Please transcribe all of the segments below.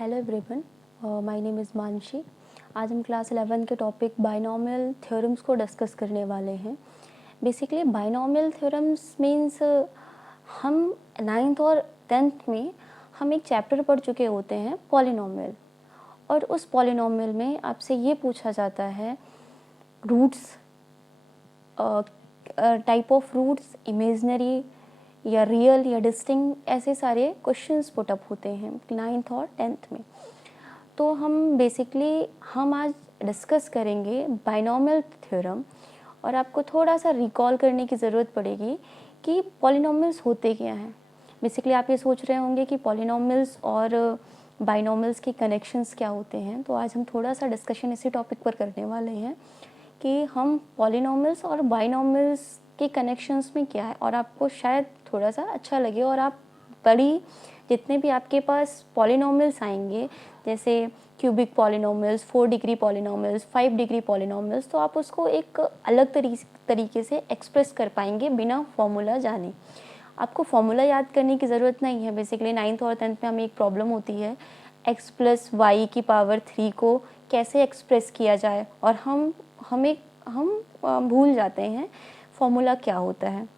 Hello everyone, my name is Manshi. आज हम class 11 के टॉपिक बाइनॉमियल थ्योरम्स को डिस्कस करने वाले हैं। बेसिकली बाइनॉमियल थ्योरम्स मींस हम 9th और 10th में हम एक चैप्टर पढ़ चुके होते हैं पॉलिनॉमियल, और उस पॉलिनॉमियल में आपसे ये पूछा जाता है roots, type of roots, imaginary या रियल या डिस्टिंक्ट, ऐसे सारे क्वेश्चंस पुट अप होते हैं 9th और 10th में। तो हम आज डिस्कस करेंगे बाइनॉमियल थ्योरम, और आपको थोड़ा सा रिकॉल करने की ज़रूरत पड़ेगी कि पॉलिनॉमियल्स होते क्या हैं। बेसिकली आप ये सोच रहे होंगे कि पॉलिनॉमियल्स और बाइनॉमियल्स के कनेक्शंस क्या होते हैं, तो आज हम थोड़ा सा डिस्कशन इसी टॉपिक पर करने वाले हैं कि हम पॉलिनॉमियल्स और बाइनॉमियल्स के कनेक्शंस में क्या है, और आपको शायद थोड़ा सा अच्छा लगे और आप बड़ी जितने भी आपके पास पॉलिनॉमियल्स आएंगे, जैसे cubic polynomials, 4 degree polynomials, 5 degree polynomials, तो आप उसको एक अलग तरीके से एक्सप्रेस कर पाएंगे बिना फॉर्मूला जाने। आपको फॉर्मूला याद करने की ज़रूरत नहीं है। बेसिकली 9th और 10th में हमें एक प्रॉब्लम होती है, x प्लस वाई की पावर 3 को कैसे एक्सप्रेस किया जाए, और हम भूल जाते हैं फॉर्मूला क्या होता है।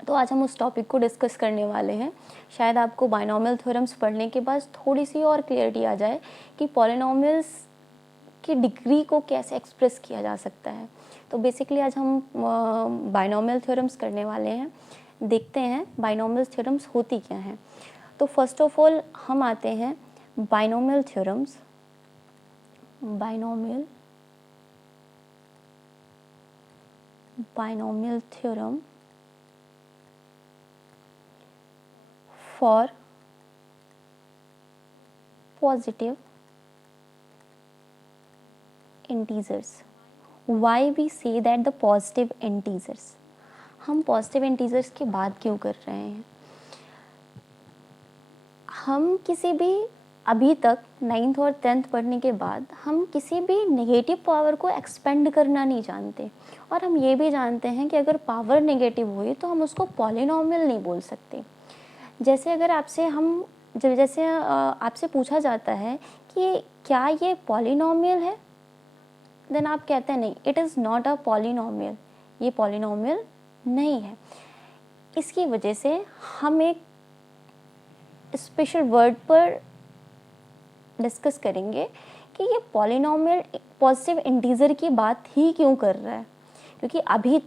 तो आज हम उस टॉपिक को डिस्कस करने वाले हैं। शायद आपको बाइनॉमियल थ्योरम्स पढ़ने के बाद थोड़ी सी और क्लियरिटी आ जाए कि पॉलिनॉमियल्स की डिग्री को कैसे एक्सप्रेस किया जा सकता है। तो बेसिकली आज हम बाइनॉमियल थ्योरम्स करने वाले हैं। देखते हैं बाइनॉमियल थ्योरम्स होती क्या हैं। तो फर्स्ट ऑफ ऑल हम आते हैं binomial theorems. Binomial theorem for positive integers. Why we say that the positive integers? हम positive integers की बात क्यों कर रहे हैं? हम किसी भी अभी तक 9th और 10th पढ़ने के बाद हम किसी भी नेगेटिव पावर को एक्सपेंड करना नहीं जानते, और हम ये भी जानते हैं कि अगर पावर नेगेटिव हुई तो हम उसको पॉलिनॉमियल नहीं बोल सकते। जैसे अगर आपसे पूछा जाता है कि क्या ये पॉलिनॉमियल है, देन आप कहते हैं नहीं, it is not a polynomial, ये पॉलिनॉमियल नहीं है। इसकी वजह से हम एक स्पेशल वर्ड पर डिस्कस करेंगे कि ये पॉलिनॉमियल पॉजिटिव इंटीजर की बात ही क्यों कर रहा है, क्योंकि अभी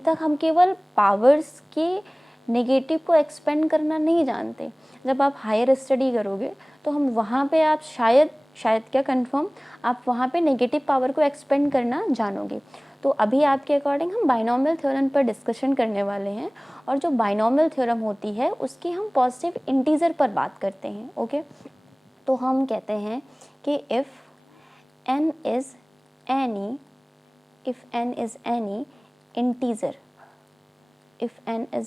तक हम केवल पावर्स के नेगेटिव को एक्सपेंड करना नहीं जानते। जब आप हायर स्टडी करोगे तो हम वहाँ पे आप शायद क्या कंफर्म आप वहाँ पे नेगेटिव पावर को एक्सपेंड करना जानोगे। तो अभी आपके अकॉर्डिंग हम बाइनॉमियल थ्योरम पर डिस्कशन करने वाले हैं, और जो बाइनॉमियल थ्योरम होती है उसकी हम पॉजिटिव इंटीजर पर बात करते हैं। ओके, तो हम कहते हैं कि if n is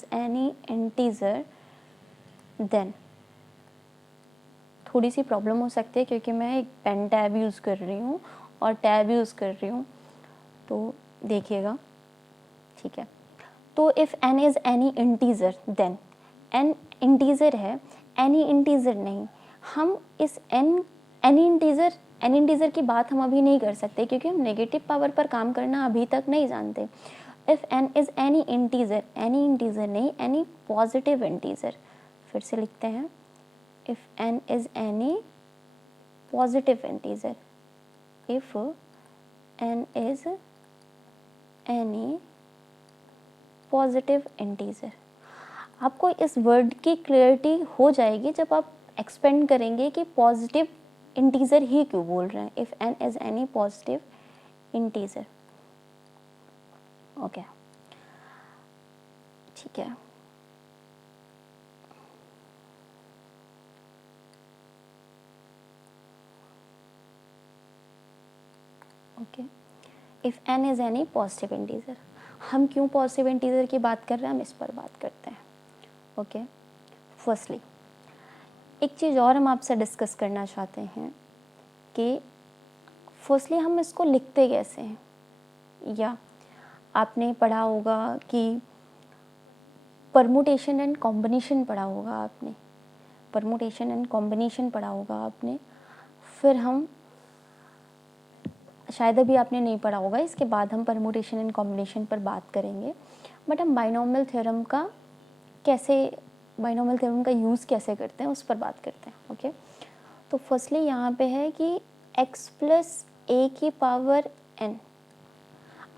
any integer, then थोड़ी सी प्रॉब्लम हो सकती है क्योंकि मैं एक पेन टैब यूज़ कर रही हूँ और टैब यूज़ कर रही हूँ, तो देखिएगा, ठीक है। तो if n is any integer, then n integer है, any इंटीज़र नहीं। हम इस any इंटीज़र की बात हम अभी नहीं कर सकते क्योंकि हम नेगेटिव पावर पर काम करना अभी तक नहीं जानते। If n is any integer नहीं, any पॉजिटिव इंटीज़र। फिर से लिखते हैं, if n is any positive integer, if n is any positive integer। आपको इस वर्ड की क्लियरिटी हो जाएगी जब आप एक्सपेंड करेंगे कि पॉजिटिव इंटीजर ही क्यों बोल रहे हैं। If n is any positive integer, okay, ठीक है। Okay, if n is any positive integer, हम क्यों पॉजिटिव इंटीजर की बात कर रहे हैं, हम इस पर बात करते हैं। ओके, फर्स्टली एक चीज़ और हम आपसे डिस्कस करना चाहते हैं कि फर्स्टली हम इसको लिखते कैसे हैं, या आपने पढ़ा होगा कि परमुटेशन एंड कॉम्बिनेशन पढ़ा होगा आपने, फिर हम शायद अभी आपने नहीं पढ़ा होगा, इसके बाद हम परमुटेशन एंड कॉम्बिनेशन पर बात करेंगे, बट हम बाइनोमियल थ्योरम का यूज़ कैसे करते हैं उस पर बात करते हैं। ओके, तो फर्स्टली यहाँ पे है कि x प्लस ए की पावर n,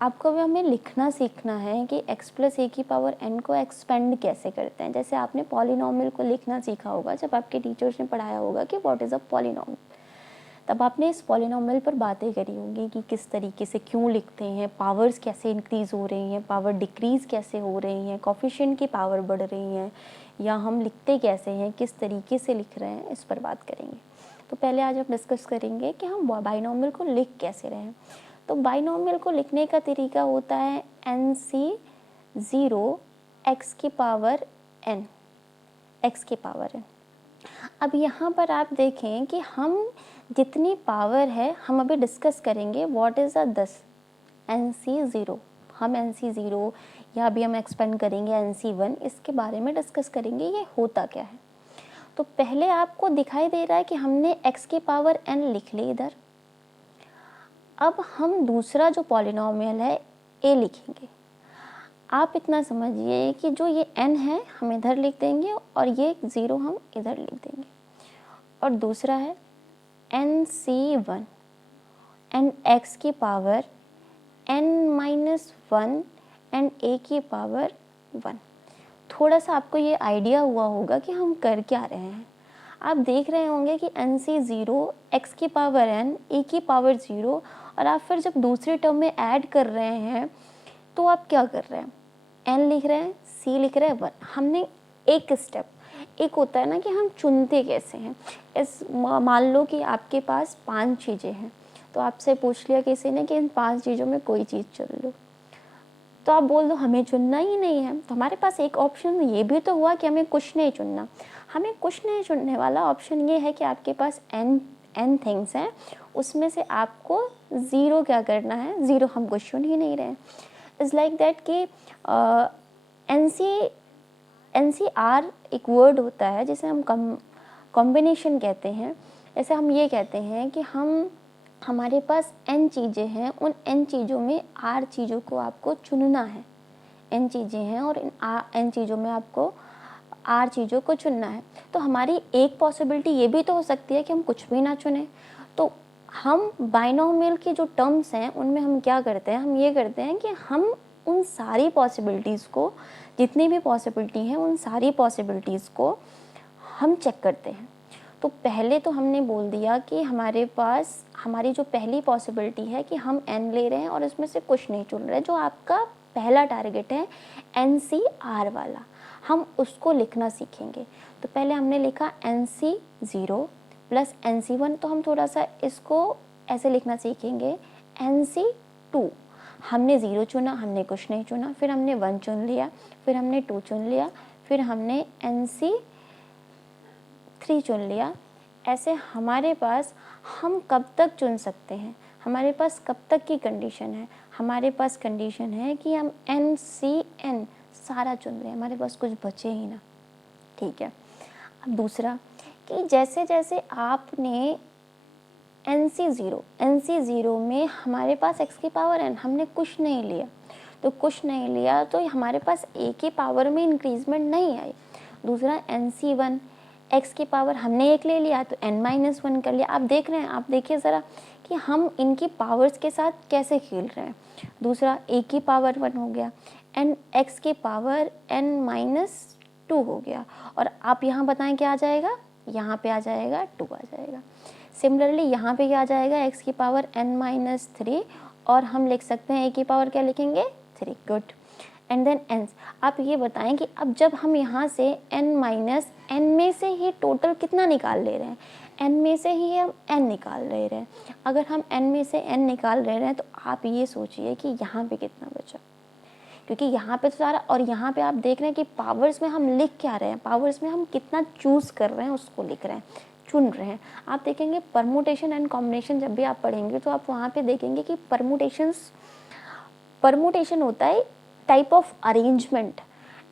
आपको भी हमें लिखना सीखना है कि x प्लस ए की पावर n को एक्सपेंड कैसे करते हैं। जैसे आपने पॉलिनॉमियल को लिखना सीखा होगा जब आपके टीचर्स ने पढ़ाया होगा कि व्हाट इज़ अ पॉलिनॉमियल, तब आपने इस पॉलिनॉमियल पर बातें करी होंगी कि किस तरीके से क्यों लिखते हैं, पावर्स कैसे इंक्रीज़ हो रही हैं, पावर डिक्रीज़ कैसे हो रही हैं, कोफिशिएंट की पावर बढ़ रही हैं, या हम लिखते कैसे हैं, किस तरीके से लिख रहे हैं, इस पर बात करेंगे। तो पहले आज हम डिस्कस करेंगे कि हम बाइनोमियल को लिख कैसे रहे हैं। तो बाइनोमियल को लिखने का तरीका होता है NC0 x की पावर n, x की पावर n। अब यहाँ पर आप देखें कि हम जितनी पावर है हम अभी डिस्कस करेंगे व्हाट इज़ 10 NC0, हम NC0 या अभी हम एक्सपेंड करेंगे NC1, इसके बारे में डिस्कस करेंगे ये होता क्या है। तो पहले आपको दिखाई दे रहा है कि हमने x की पावर n लिख ली इधर। अब हम दूसरा जो पॉलिनॉमियल है a लिखेंगे। आप इतना समझिए कि जो ये n है हम इधर लिख देंगे और ये 0 हम इधर लिख देंगे, और दूसरा है NC1 एंड x की पावर n-1 एंड a की पावर 1। थोड़ा सा आपको ये आइडिया हुआ होगा कि हम कर क्या रहे हैं। आप देख रहे होंगे कि NC0 x की पावर n, a की पावर 0, और आप फिर जब दूसरी टर्म में ऐड कर रहे हैं तो आप क्या कर रहे हैं, n लिख रहे हैं, c लिख रहे हैं, 1। हमने एक स्टेप, एक होता है ना कि हम चुनते कैसे हैं। मान लो कि आपके पास 5 चीज़ें हैं, तो आपसे पूछ लिया किसी ने कि इन 5 चीज़ों में कोई चीज़ चुन लो, तो आप बोल दो हमें चुनना ही नहीं है। तो हमारे पास एक ऑप्शन ये भी तो हुआ कि हमें कुछ नहीं चुनना। हमें कुछ नहीं चुनने वाला ऑप्शन ये है कि आपके पास n थिंग्स हैं, उसमें से आपको 0 क्या करना है, 0 हम कुछ चुन ही नहीं रहे हैं। इज़ लाइक दैट कि NCR एक वर्ड होता है जिसे हम कॉम्बिनेशन कहते हैं। जैसे हम ये कहते हैं कि हमारे पास n चीज़ें हैं, उन n चीज़ों में r चीज़ों को आपको चुनना है। n चीज़ें हैं और इन n चीज़ों में आपको r चीज़ों को चुनना है। तो हमारी एक पॉसिबिलिटी ये भी तो हो सकती है कि हम कुछ भी ना चुनें। तो हम बाइनोमियल की जो टर्म्स हैं उनमें हम क्या करते हैं, हम ये करते हैं कि हम उन सारी पॉसिबिलिटीज़ को, जितनी भी पॉसिबिलिटी हैं उन सारी पॉसिबिलिटीज़ को हम चेक करते हैं। तो पहले तो हमने बोल दिया कि हमारे पास हमारी जो पहली पॉसिबिलिटी है कि हम n ले रहे हैं और इसमें से कुछ नहीं चुन रहे, जो आपका पहला टारगेट है NCR वाला, हम उसको लिखना सीखेंगे। तो पहले हमने लिखा NC0 प्लस NC1, तो हम थोड़ा सा इसको ऐसे लिखना सीखेंगे NC2। हमने 0 चुना, हमने कुछ नहीं चुना, फिर हमने 1 चुन लिया, फिर हमने 2 चुन लिया, फिर हमने NC3 चुन लिया। ऐसे हमारे पास हम कब तक चुन सकते हैं, हमारे पास कब तक की कंडीशन है, हमारे पास कंडीशन है कि हम NCN सारा चुन लें, हमारे पास कुछ बचे ही ना। ठीक है। अब दूसरा कि जैसे जैसे आपने NC0 में हमारे पास x की पावर n, हमने कुछ नहीं लिया, तो कुछ नहीं लिया तो हमारे पास a की पावर में इंक्रीजमेंट नहीं आई। दूसरा NC1 x की पावर हमने 1 ले लिया तो n-1 कर लिया। आप देख रहे हैं, आप देखिए ज़रा कि हम इनकी पावर्स के साथ कैसे खेल रहे हैं। दूसरा a की पावर 1 हो गया, x की पावर n-2 हो गया, और आप यहाँ बताएं क्या आ जाएगा, यहाँ पे आ जाएगा 2 आ जाएगा। सिमिलरली यहाँ पे क्या आ जाएगा, x की पावर n-3, और हम लिख सकते हैं a की पावर क्या लिखेंगे, 3। गुड। And then n। आप ये बताएं कि अब जब हम यहाँ से n में से ही टोटल कितना निकाल ले रहे हैं, n में से ही हम n निकाल ले रहे हैं। अगर हम n में से n निकाल ले रहे हैं तो आप ये सोचिए कि यहाँ पे कितना बचा, क्योंकि यहाँ पे तो सारा, और यहाँ पे आप देख रहे हैं कि पावर्स में हम लिख क्या रहे हैं, पावर्स में हम कितना चूज़ कर रहे हैं उसको लिख रहे हैं, चुन रहे हैं। आप देखेंगे परमुटेशन एंड कॉम्बिनेशन जब भी आप पढ़ेंगे तो आप वहाँ पे देखेंगे कि परमुटेशन होता है type of arrangement,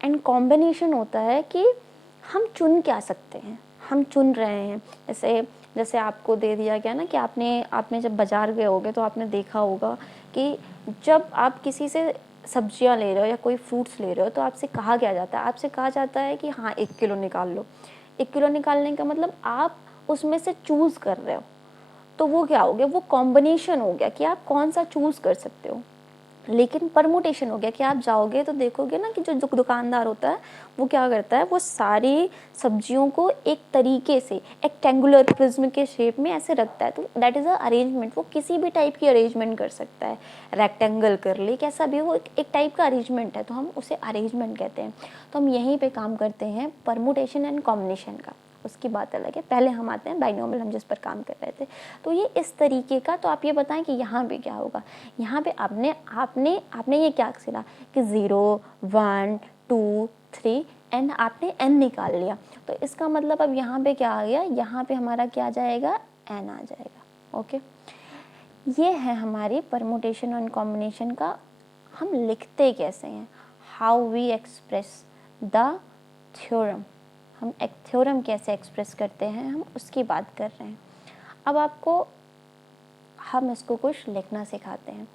and combination होता है कि हम चुन क्या सकते हैं, हम चुन रहे हैं। जैसे जैसे आपको दे दिया गया ना कि आपने जब बाज़ार गए होगे तो आपने देखा होगा कि जब आप किसी से सब्जियां ले रहे हो या कोई फ्रूट्स ले रहे हो तो आपसे कहा क्या जाता है, आपसे कहा जाता है कि हाँ 1 किलो निकाल लो। 1 किलो निकालने का मतलब आप उसमें से चूज़ कर रहे हो, तो वो क्या हो गया, वो कॉम्बिनेशन हो गया कि आप कौन सा चूज़ कर सकते हो। लेकिन परमुटेशन हो गया कि आप जाओगे तो देखोगे ना कि जो दुकानदार होता है वो क्या करता है, वो सारी सब्जियों को एक तरीके से रेक्टेंगुलर प्रिज्म के शेप में ऐसे रखता है। तो दैट इज़ अ अरेंजमेंट, वो किसी भी टाइप की अरेंजमेंट कर सकता है, रेक्टेंगल कर ले, कैसा भी, वो एक टाइप का अरेंजमेंट है, तो हम उसे अरेंजमेंट कहते हैं। तो हम यहीं पर काम करते हैं परमुटेशन एंड कॉम्बिनेशन का, उसकी बात अलग है। पहले हम आते हैं बाइनोमियल, हम जिस पर काम कर रहे थे। तो ये इस तरीके का, तो आप ये बताएं कि यहाँ पे क्या होगा। यहाँ पे आपने आपने आपने ये क्या सुना कि 0 1 2 3 एंड आपने n निकाल लिया, तो इसका मतलब अब यहाँ पे क्या आ गया, यहाँ पे हमारा क्या आ जाएगा, n आ जाएगा। ओके, ये है हमारी परमुटेशन और कॉम्बिनेशन का। हम लिखते कैसे हैं, how we express the theorem, हम एक थ्योरम कैसे एक्सप्रेस करते हैं, हम उसकी बात कर रहे हैं। अब आपको हम इसको कुछ लिखना सिखाते हैं,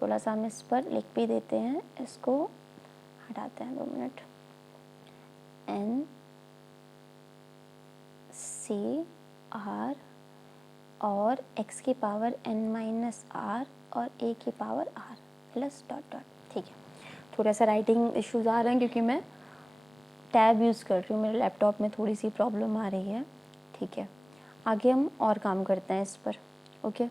थोड़ा सा हम इस पर लिख भी देते हैं, इसको हटाते हैं 2 मिनट। N C R और x की पावर n माइनस r और a की power r plus dot dot. ठीक है, थोड़ा सा राइटिंग इश्यूज़ आ रहे हैं क्योंकि मैं टैब यूज़ कर रही हूँ, मेरे लैपटॉप में थोड़ी सी प्रॉब्लम आ रही है। ठीक है, आगे हम और काम करते हैं इस पर। ओके,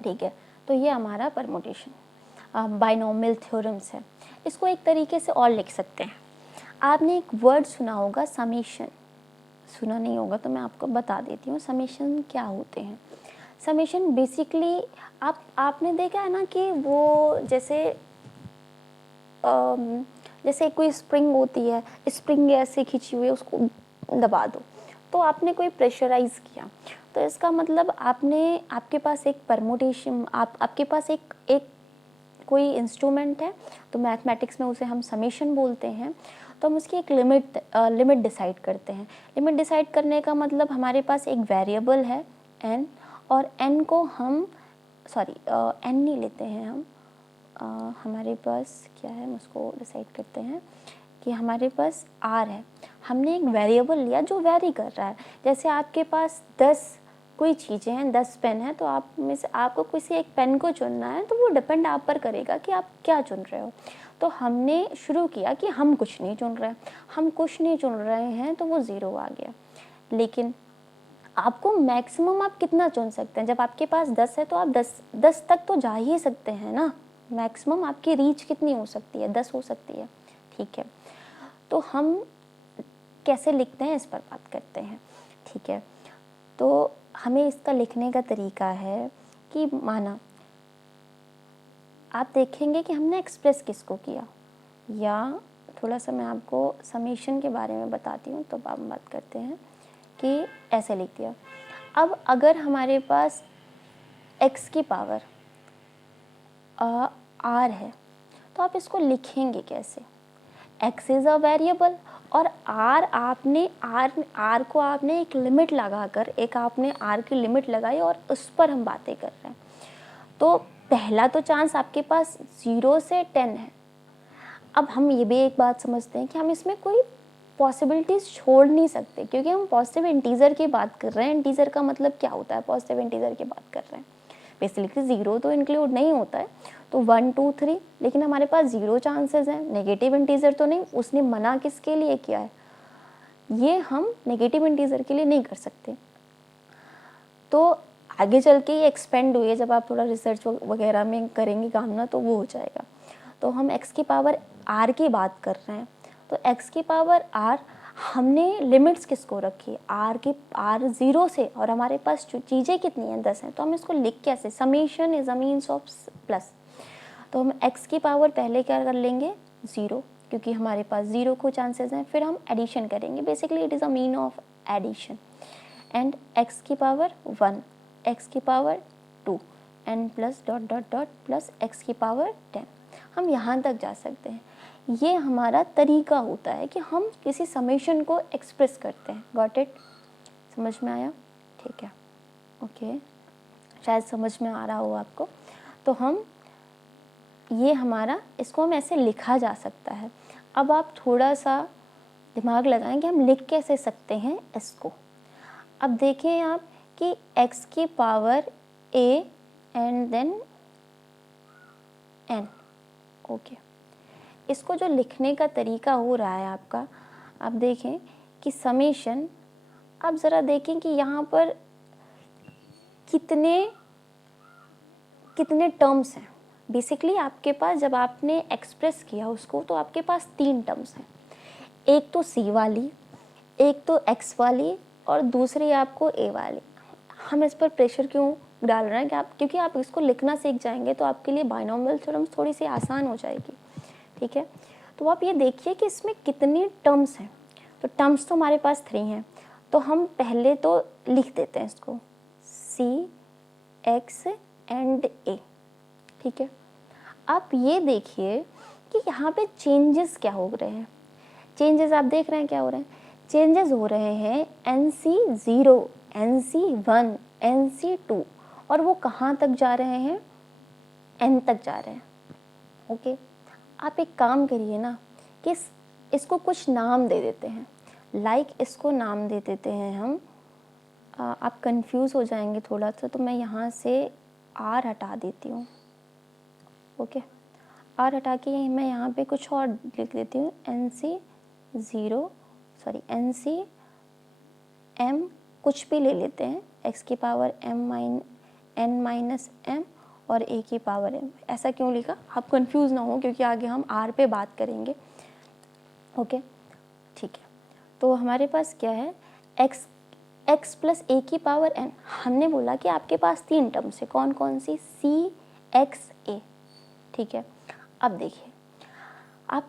ठीक है, तो ये हमारा परमुटेशन बाइनोमियल थ्योरम्स है। इसको एक तरीके से और लिख सकते हैं। आपने एक वर्ड सुना होगा समेशन, सुना नहीं होगा तो मैं आपको बता देती हूँ समेशन क्या होते हैं। समेशन बेसिकली आपने देखा है ना कि वो जैसे कोई स्प्रिंग होती है, स्प्रिंग ऐसे खिंची हुई है, उसको दबा दो, तो आपने कोई प्रेशराइज किया, तो इसका मतलब आपके पास एक परमुटेशन, आपके पास एक कोई इंस्ट्रूमेंट है, तो मैथमेटिक्स में उसे हम समेशन बोलते हैं। तो हम उसकी एक लिमिट डिसाइड करते हैं। लिमिट डिसाइड करने का मतलब हमारे पास एक वेरिएबल है n, और n को हम n नहीं लेते हैं हम, हमारे पास क्या है, हम उसको डिसाइड करते हैं कि हमारे पास r है। हमने एक वेरिएबल लिया जो वेरी कर रहा है। जैसे आपके पास 10 कोई चीज़ें हैं, 10 पेन है, तो आप में से आपको किसी एक पेन को चुनना है, तो वो डिपेंड आप पर करेगा कि आप क्या चुन रहे हो। तो हमने शुरू किया कि हम कुछ नहीं चुन रहे हैं, तो वो 0 आ गया। लेकिन आपको मैक्सिमम आप कितना चुन सकते हैं, जब आपके पास 10 है तो आप 10 तक तो जा ही सकते हैं ना। मैक्सिमम आपकी रीच कितनी हो सकती है, 10 हो सकती है। ठीक है, तो हम कैसे लिखते हैं इस पर बात करते हैं। ठीक है, तो हमें इसका लिखने का तरीका है कि माना आप देखेंगे कि हमने एक्सप्रेस किसको किया, या थोड़ा सा मैं आपको समेशन के बारे में बताती हूँ, तो हम बात करते हैं कि ऐसे लिख दिया। अब अगर हमारे पास x की पावर r है, तो आप इसको लिखेंगे कैसे। x इज़ अ वेरिएबल, और r को आपने एक लिमिट लगाकर, आपने r की लिमिट लगाई और उस पर हम बातें कर रहे हैं। तो पहला तो चांस आपके पास 0 से 10 है। अब हम ये भी एक बात समझते हैं कि हम इसमें कोई पॉसिबिलिटीज़ छोड़ नहीं सकते, क्योंकि हम पॉजिटिव इंटीजर की बात कर रहे हैं। इंटीजर का मतलब क्या होता है, पॉजिटिव इंटीजर की बात कर रहे हैं। बेसिकली 0 तो इंक्लूड नहीं होता है, तो 1 2 3, लेकिन हमारे पास 0 चांसेस हैं। नेगेटिव इंटीजर तो नहीं, उसने मना किसके लिए किया है, ये हम नेगेटिव इंटीजर के लिए नहीं कर सकते। तो आगे चल के ये एक्सपेंड हुई है, जब आप थोड़ा रिसर्च वगैरह में करेंगे काम ना, तो वो हो जाएगा। तो हम x की पावर r की बात कर रहे हैं, तो x की पावर r, हमने लिमिट्स किसको रखी, r 0 से, और हमारे पास चीज़ें कितनी हैं, 10 हैं। तो हम इसको लिख कैसे, summation is a means of plus. तो हम x की पावर पहले क्या कर लेंगे, 0, क्योंकि हमारे पास 0 को चांसेस हैं। फिर हम एडिशन करेंगे, basically it is a mean of addition, and x की पावर 1, x की power 2, and plus dot dot dot plus x की पावर 10। हम यहाँ तक जा सकते हैं। ये हमारा तरीका होता है कि हम किसी समेशन को एक्सप्रेस करते हैं। गॉट इट, समझ में आया? ठीक है। ओके, शायद समझ में आ रहा हो आपको। तो हम ये हमारा, इसको हम ऐसे लिखा जा सकता है। अब आप थोड़ा सा दिमाग लगाएं कि हम लिख कैसे सकते हैं इसको। अब देखें आप कि x की power a and then n, okay. इसको जो लिखने का तरीका हो रहा है आपका, आप देखें कि समेशन, आप ज़रा देखें कि यहाँ पर कितने कितने टर्म्स हैं। बेसिकली आपके पास जब आपने एक्सप्रेस किया उसको, तो आपके पास 3 टर्म्स हैं। एक तो c वाली, एक तो x वाली, और दूसरी आपको a वाली। हम इस पर प्रेशर क्यों डाल रहे हैं कि आप, क्योंकि आप इसको लिखना सीख जाएंगे तो आपके लिए बाइनोमियल थ्योरम्स थोड़ी सी आसान हो जाएगी, ठीक है। तो आप ये देखिए कि इसमें कितनी टर्म्स हैं। तो टर्म्स तो हमारे पास 3 हैं, तो हम पहले तो लिख देते हैं इसको c x एंड a, ठीक है। आप ये देखिए कि यहाँ पे चेंजेस क्या हो रहे हैं। चेंजेस आप देख रहे हैं क्या हो रहे हैं। चेंजेस हो रहे हैं NC0, NC1, NC2, और वो कहाँ तक जा रहे हैं, N तक जा रहे हैं, ओके। आप एक काम करिए ना कि इसको कुछ नाम दे देते हैं। इसको नाम दे देते हैं हम, आप कंफ्यूज हो जाएंगे थोड़ा सा, तो मैं यहाँ से R हटा देती हूँ, ओके। R हटा के मैं यहाँ पे कुछ और लिख देती हूँ, NCM कुछ भी ले लेते हैं, x की पावर n माइनस m और a की पावर m। ऐसा क्यों लिखा, आप कंफ्यूज ना हो, क्योंकि आगे हम R पे बात करेंगे, ओके, ठीक है। तो हमारे पास क्या है, x प्लस a की पावर n। हमने बोला कि आपके पास 3 टर्म्स है, कौन कौन सी, c x a, ठीक है। अब देखिए, आप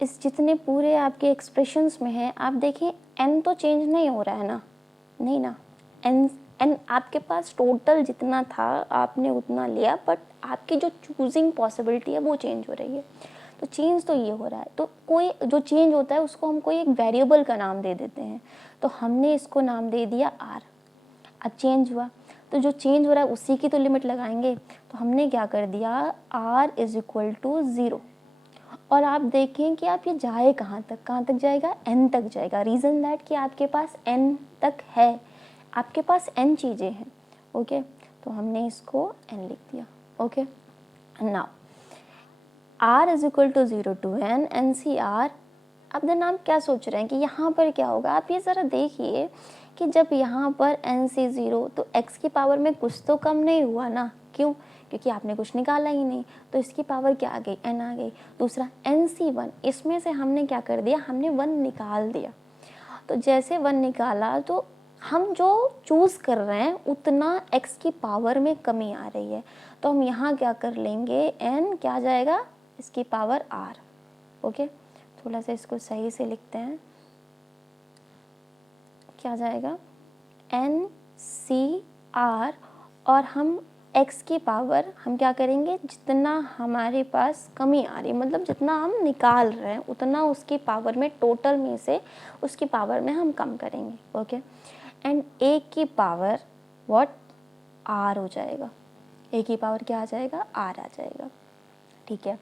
इस जितने पूरे आपके एक्सप्रेशंस में हैं, आप देखें n तो चेंज नहीं हो रहा है ना, नहीं ना। n आपके पास टोटल जितना था आपने उतना लिया, बट आपकी जो चूजिंग पॉसिबिलिटी है वो चेंज हो रही है। तो चेंज तो ये हो रहा है, तो कोई जो चेंज होता है उसको हम कोई एक वेरिएबल का नाम दे देते हैं। तो हमने इसको नाम दे दिया r। अब चेंज हुआ, तो जो चेंज हो रहा है उसी की तो लिमिट लगाएंगे। तो हमने क्या कर दिया, r इज इक्वल टू 0। और आप देखें कि आप ये जाए कहाँ तक जाएगा, n तक जाएगा। रीज़न दैट कि आपके पास n तक है, आपके पास n चीज़ें हैं, ओके। तो हमने इसको n लिख दिया, okay. Now r is equal to 0 to n NCR। अब देन आप क्या सोच रहे हैं कि यहाँ पर क्या होगा, आप ये ज़रा देखिए कि जब यहाँ पर NC0, तो x की पावर में कुछ तो कम नहीं हुआ ना, क्यों, क्योंकि आपने कुछ निकाला ही नहीं, तो इसकी पावर क्या आ गई, n आ गई। दूसरा NC1, इसमें से हमने क्या कर दिया, हमने 1 निकाल दिया। तो जैसे 1 निकाला, तो हम जो चूज़ कर रहे हैं उतना x की पावर में कमी आ रही है। तो हम यहाँ क्या कर लेंगे, n क्या जाएगा, इसकी पावर r, ओके। थोड़ा सा इसको सही से लिखते हैं, क्या जाएगा, NCR, और हम x की पावर हम क्या करेंगे, जितना हमारे पास कमी आ रही है, मतलब जितना हम निकाल रहे हैं उतना उसकी पावर में, टोटल में से उसकी पावर में हम कम करेंगे, ओके। एंड a की पावर व्हाट, r हो जाएगा। a की पावर क्या आ जाएगा, r आ जाएगा, ठीक है।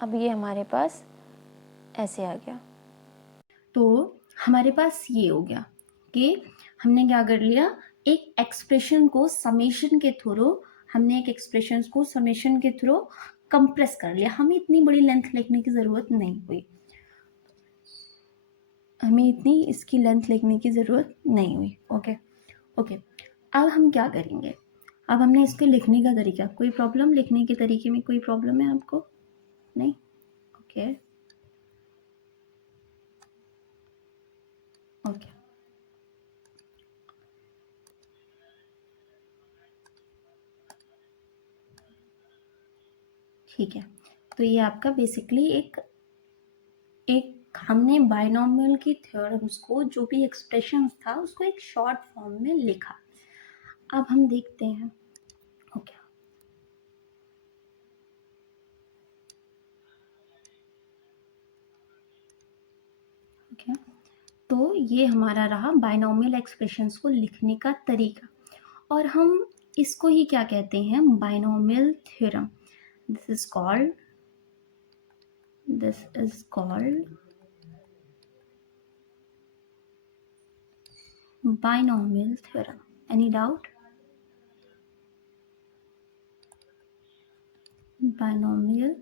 अब ये हमारे पास ऐसे आ गया। तो हमारे पास ये हो गया कि हमने क्या कर लिया, एक एक्सप्रेशन को समेशन के थ्रू कंप्रेस कर लिया। हमें इतनी बड़ी लेंथ लिखने की ज़रूरत नहीं हुई, ओके। अब हम क्या करेंगे, अब हमने इसके लिखने का तरीका, कोई प्रॉब्लम, लिखने के तरीके में कोई प्रॉब्लम है आपको, नहीं, ओके, ठीक है। तो ये आपका बेसिकली एक हमने बायनॉमियल की थ्योरम्स को, जो भी एक्सप्रेशन था उसको एक शॉर्ट फॉर्म में लिखा। अब हम देखते हैं, ओके, तो ये हमारा रहा बाइनोमियल एक्सप्रेशंस को लिखने का तरीका, और हम इसको ही क्या कहते हैं, binomial theorem. This is called binomial theorem. Any doubt? Binomial,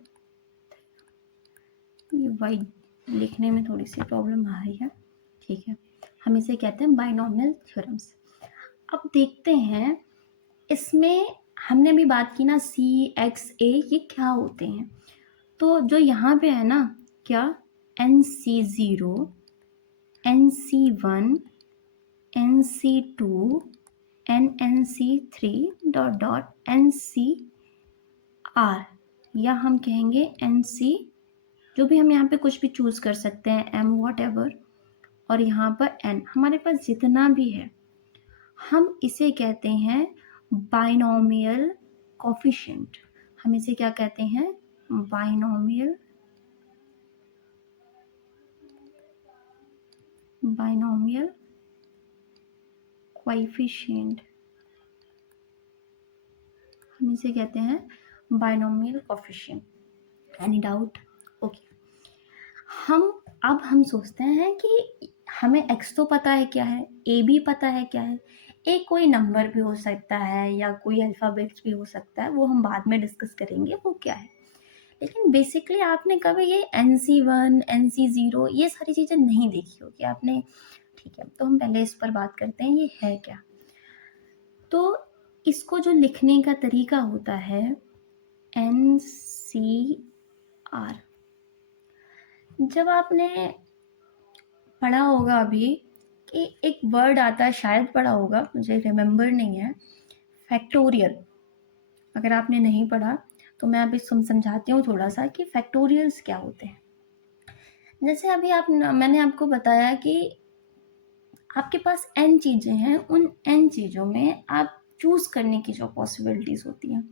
ये वाइड लिखने में थोड़ी सी प्रॉब्लम आ रही है, ठीक है, हम इसे कहते हैं बाइनोमियल थ्योरम्स। अब देखते हैं इसमें, हमने भी बात की ना सी एक्स ए ये क्या होते हैं। तो जो यहाँ पे है ना, क्या NC0, NC1, NC2, NC3 dot dot NCR, या हम कहेंगे NC, जो भी हम यहाँ पे कुछ भी चूज कर सकते हैं, M वॉट एवर, और यहाँ पर N, हमारे पास जितना भी है हम इसे कहते हैं बाइनोमियल कोफिशिएंट। हम इसे क्या कहते हैं, बाइनोमियल कोएफिशिएंट, हम इसे कहते हैं binomial coefficient. Any doubt? Okay, हम सोचते हैं कि हमें x तो पता है क्या है, a भी पता है क्या है, a कोई नंबर भी हो सकता है या कोई अल्फ़ाबेट्स भी हो सकता है, वो हम बाद में डिस्कस करेंगे वो क्या है। लेकिन बेसिकली आपने कभी ये NC1, NC0 ये सारी चीज़ें नहीं देखी होगी आपने, ठीक है। तो हम पहले इस पर बात करते हैं, ये है क्या। तो इसको जो लिखने का तरीका होता है NCR, जब आपने पढ़ा होगा अभी कि एक वर्ड आता है, शायद पढ़ा होगा, मुझे रिमेम्बर नहीं है, फैक्टोरियल। अगर आपने नहीं पढ़ा तो मैं अभी समझाती हूँ थोड़ा सा कि फैक्टोरियल्स क्या होते हैं। जैसे अभी मैंने आपको बताया कि आपके पास n चीज़ें हैं, उन n चीज़ों में आप चूज करने की जो पॉसिबिलिटीज़ होती हैं।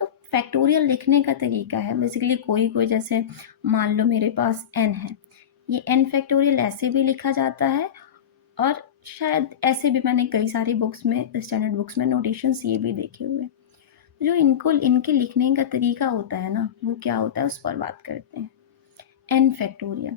तो फैक्टोरियल लिखने का तरीका है बेसिकली, कोई जैसे मान लो मेरे पास n है, ये n फैक्टोरियल ऐसे भी लिखा जाता है, और शायद ऐसे भी मैंने कई सारी बुक्स में, स्टैंडर्ड बुक्स में नोटेशंस ये भी देखे हुए। जो इनके लिखने का तरीका होता है ना, वो क्या होता है उस पर बात करते हैं। n फैक्टोरियल,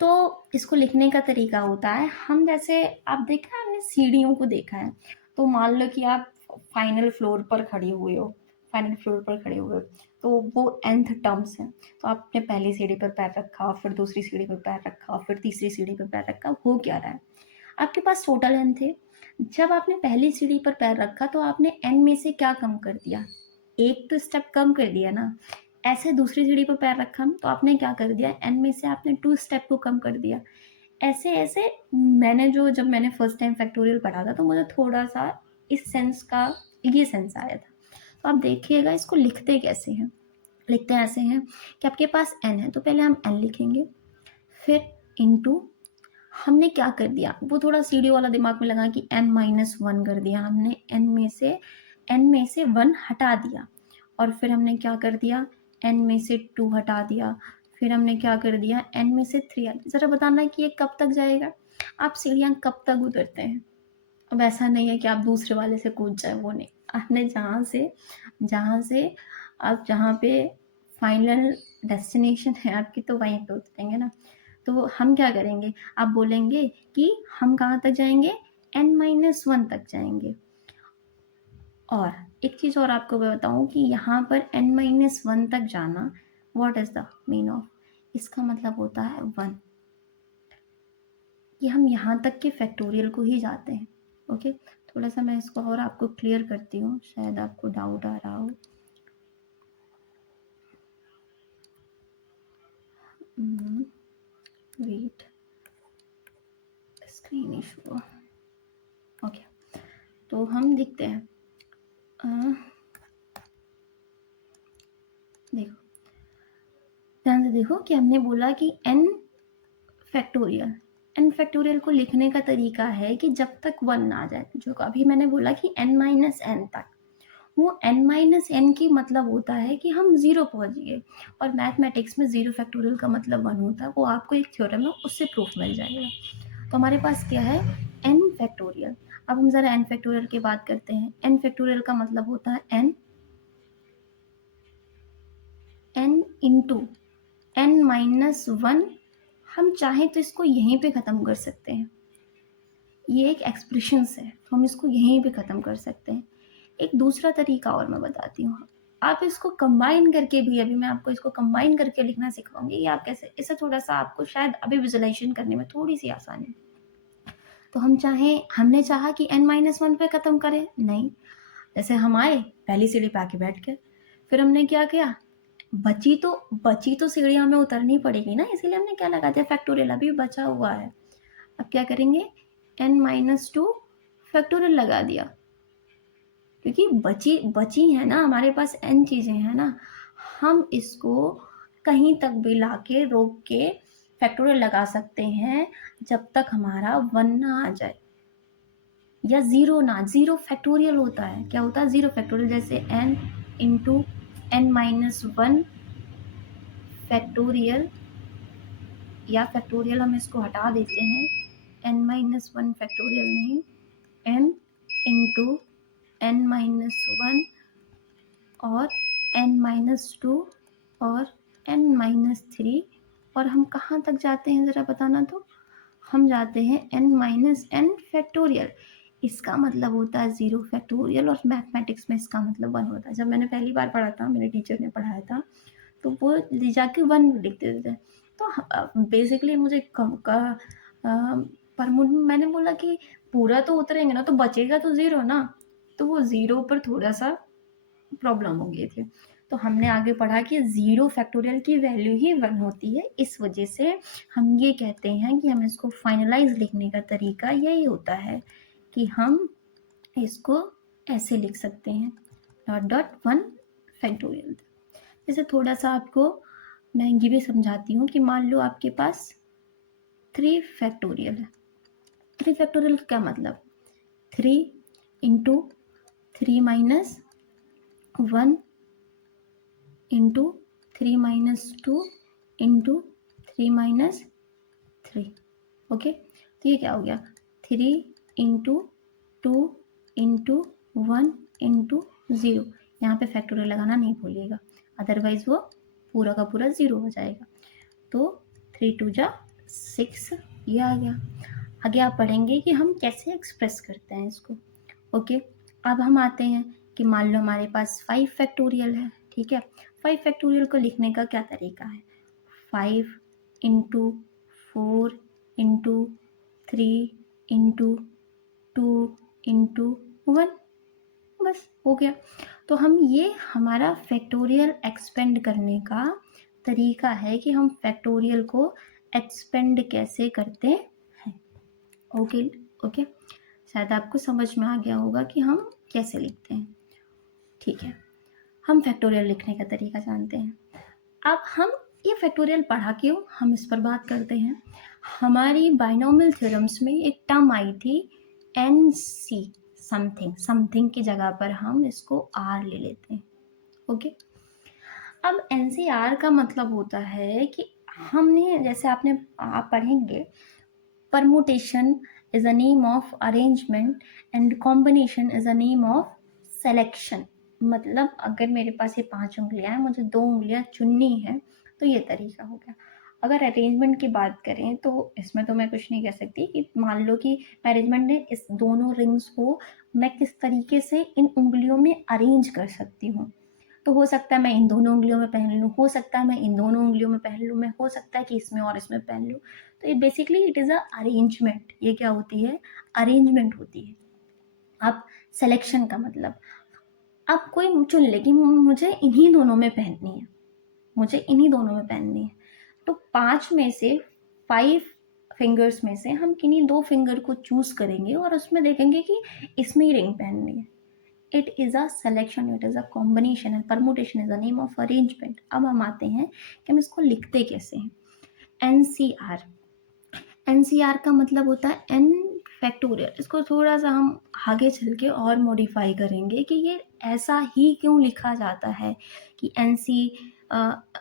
तो इसको लिखने का तरीका होता है, हम जैसे आप देखा है, हमने सीढ़ियों को देखा है, तो मान लो कि आप फाइनल फ्लोर पर खड़े हुए हो, तो वो nth टर्म्स हैं, तो आपने पहली सीढ़ी पर पैर रखा, फिर दूसरी सीढ़ी पर पैर रखा, फिर तीसरी सीढ़ी पर पैर रखा, हो क्या रहा है, आपके पास टोटल n थे। जब आपने पहली सीढ़ी पर पैर रखा तो आपने n में से क्या कम कर दिया, एक तो स्टेप कम कर दिया ना। ऐसे दूसरी सीढ़ी पर पैर रखा तो आपने क्या कर दिया, n में से आपने 2 स्टेप को कम कर दिया। ऐसे ऐसे जब मैंने फर्स्ट टाइम फैक्टोरियल पढ़ा था तो मुझे थोड़ा सा इस सेंस का ये सेंस आया था। तो आप देखिएगा इसको लिखते कैसे हैं, लिखते ऐसे हैं कि आपके पास n है, तो पहले हम n लिखेंगे, फिर इनटू, हमने क्या कर दिया, वो थोड़ा सीढ़ी वाला दिमाग में लगा कि n-1 कर दिया हमने, n में से 1 हटा दिया, और फिर हमने क्या कर दिया, n में से 2 हटा दिया, फिर हमने क्या कर दिया, n में से 3 हटा। ज़रा बताना कि ये कब तक जाएगा, आप सीढ़ियाँ कब तक उतरते हैं। अब ऐसा नहीं है कि आप दूसरे वाले से कूद जाए, वो नहीं, आपने जहाँ पे फाइनल डेस्टिनेशन है आपकी, तो वहीं पे उतरेंगे ना। तो हम क्या करेंगे, आप बोलेंगे कि हम कहाँ तक जाएंगे, n-1 तक जाएंगे। और एक चीज़ और आपको मैं बताऊँ कि यहाँ पर n-1 तक जाना, what is the mean of, इसका मतलब होता है 1, कि हम यहाँ तक के फैक्टोरियल को ही जाते हैं। ओके, थोड़ा सा मैं इसको और आपको क्लियर करती हूँ, शायद आपको डाउट आ रहा हो। Wait, screen issue. ओके, तो हम देखते हैं, देखो ध्यान से देखो कि हमने बोला कि n फैक्टोरियल को लिखने का तरीका है कि जब तक 1 ना आ जाए, जो अभी मैंने बोला कि n-n तक, वो n-n की मतलब होता है कि हम 0 पहुंच गए, और मैथमेटिक्स में 0 फैक्टोरियल का मतलब 1 होता है, वो आपको एक थ्योरम है उससे प्रूफ मिल जाएगा। तो हमारे पास क्या है n फैक्टोरियल। अब हम ज़रा n फैक्टोरियल की बात करते हैं। n फैक्टोरियल का मतलब होता है n इंटू n-1। हम चाहें तो इसको यहीं पे ख़त्म कर सकते हैं, ये एक एक्सप्रेशंस है, तो हम इसको यहीं पे ख़त्म कर सकते हैं। एक दूसरा तरीका और मैं बताती हूँ, आप इसको कंबाइन करके भी, अभी मैं आपको इसको कंबाइन करके लिखना सिखाऊंगी, ये आप कैसे, इससे थोड़ा सा आपको शायद अभी विजुलाइजेशन करने में थोड़ी सी आसानी। तो हम चाहें, हमने चाहा कि n-1 पे ख़त्म करें, नहीं, जैसे हम आए पहली सीढ़ी पे आके बैठ गए, फिर हमने क्या किया, बची तो सीढ़ी हमें उतरनी पड़ेगी ना, इसीलिए हमने क्या लगा दिया फैक्टोरियल, अभी बचा हुआ है। अब क्या करेंगे, n-2 फैक्टोरियल लगा दिया, क्योंकि बची है ना हमारे पास n चीज़ें हैं ना, हम इसको कहीं तक भी लाके रोक के फैक्टोरियल लगा सकते हैं जब तक हमारा 1 ना आ जाए या 0 ना। 0 फैक्टोरियल होता है, क्या होता है 0 फैक्टोरियल, जैसे n इंटू n-1 फैक्टोरियल, या फैक्टोरियल हम इसको हटा देते हैं, n-1 फैक्टोरियल नहीं, n इंटू n-1 और n-2 और n-3। और हम कहाँ तक जाते हैं ज़रा बताना, तो हम जाते हैं n-n फैक्टोरियल। इसका मतलब होता है 0 फैक्टोरियल, और मैथमेटिक्स में इसका मतलब 1 होता है। जब मैंने पहली बार पढ़ा था, मेरे टीचर ने पढ़ाया था, तो वो ले जाके 1 लिख देते थे। तो बेसिकली मुझे कम का पर मैंने बोला कि पूरा तो उतरेंगे ना, तो बचेगा तो 0 ना, तो वो 0 पर थोड़ा सा प्रॉब्लम हो गई थी। तो हमने आगे पढ़ा कि 0 फैक्टोरियल की वैल्यू ही 1 होती है, इस वजह से हम ये कहते हैं कि हम इसको फाइनलाइज लिखने का तरीका यही होता है कि हम इसको ऐसे लिख सकते हैं, डॉट डॉट 1 फैक्टोरियल। जैसे थोड़ा सा आपको मैं ये भी समझाती हूँ कि मान लो आपके पास 3 फैक्टोरियल है। 3 फैक्टोरियल का क्या मतलब, 3 इंटू 3-1 इंटू 3-2 इंटू 3-3। ओके, तो ये क्या हो गया, 3 इंटू 2 इंटू 1 इंटू 0। यहाँ पे फैक्टोरियल लगाना नहीं भूलिएगा, अदरवाइज वो पूरा का पूरा 0 हो जाएगा। तो 3 2 6 ये आ गया। आगे आप पढ़ेंगे कि हम कैसे एक्सप्रेस करते हैं इसको। ओके, अब हम आते हैं कि मान लो हमारे पास 5 फैक्टोरियल है, ठीक है। 5 फैक्टोरियल को लिखने का क्या तरीका है, 5 इंटू 4 इंटू 3 इंटू 2 इंटू 1, बस हो गया। तो हम ये हमारा फैक्टोरियल एक्सपेंड करने का तरीका है कि हम फैक्टोरियल को एक्सपेंड कैसे करते हैं। ओके ओके, शायद आपको समझ में आ गया होगा कि हम कैसे लिखते हैं, ठीक है। हम फैक्टोरियल लिखने का तरीका जानते हैं। अब हम ये फैक्टोरियल पढ़ा क्यों, हम इस पर बात करते हैं। हमारी बाइनोमियल थ्योरम्स में एक टर्म आई थी NC, समथिंग, समथिंग की जगह पर हम इसको R ले लेते हैं। ओके, अब NCR का मतलब होता है कि हमने, जैसे आप पढ़ेंगे, permutation is a name of arrangement and combination is a name of selection. मतलब अगर मेरे पास ये 5 उंगलियां हैं, मुझे 2 उंगलियां चुननी है, तो ये तरीका हो गया। अगर अरेंजमेंट की बात करें तो इसमें तो मैं कुछ नहीं कह सकती कि मान लो कि मैनेजमेंट ने इस दोनों रिंग्स को मैं किस तरीके से इन उंगलियों में अरेंज कर सकती हूँ। तो हो सकता है मैं इन दोनों उंगलियों में पहन लूँ, हो सकता है मैं इन दोनों उंगलियों में पहन लूँ, मैं हो सकता है कि इसमें और इसमें पहन लूँ। तो ये basically it is a arrangement. ये क्या होती है, अरेंजमेंट होती है। अब सिलेक्शन का मतलब, अब कोई चुन ले कि मुझे इन्हीं दोनों में पहननी है, मुझे इन्हीं दोनों में पहननी है, तो 5 में से 5 फिंगर्स में से हम किन्हीं 2 फिंगर को चूज करेंगे और उसमें देखेंगे कि इसमें ही रिंग पहननी है। It is a selection, it is a combination and permutation is a name of arrangement. अब हम आते हैं कि हम इसको लिखते कैसे हैं। NCR, NCR का मतलब होता है N फैक्टोरियल। इसको थोड़ा सा हम आगे चल के और मॉडिफाई करेंगे कि ये ऐसा ही क्यों लिखा जाता है कि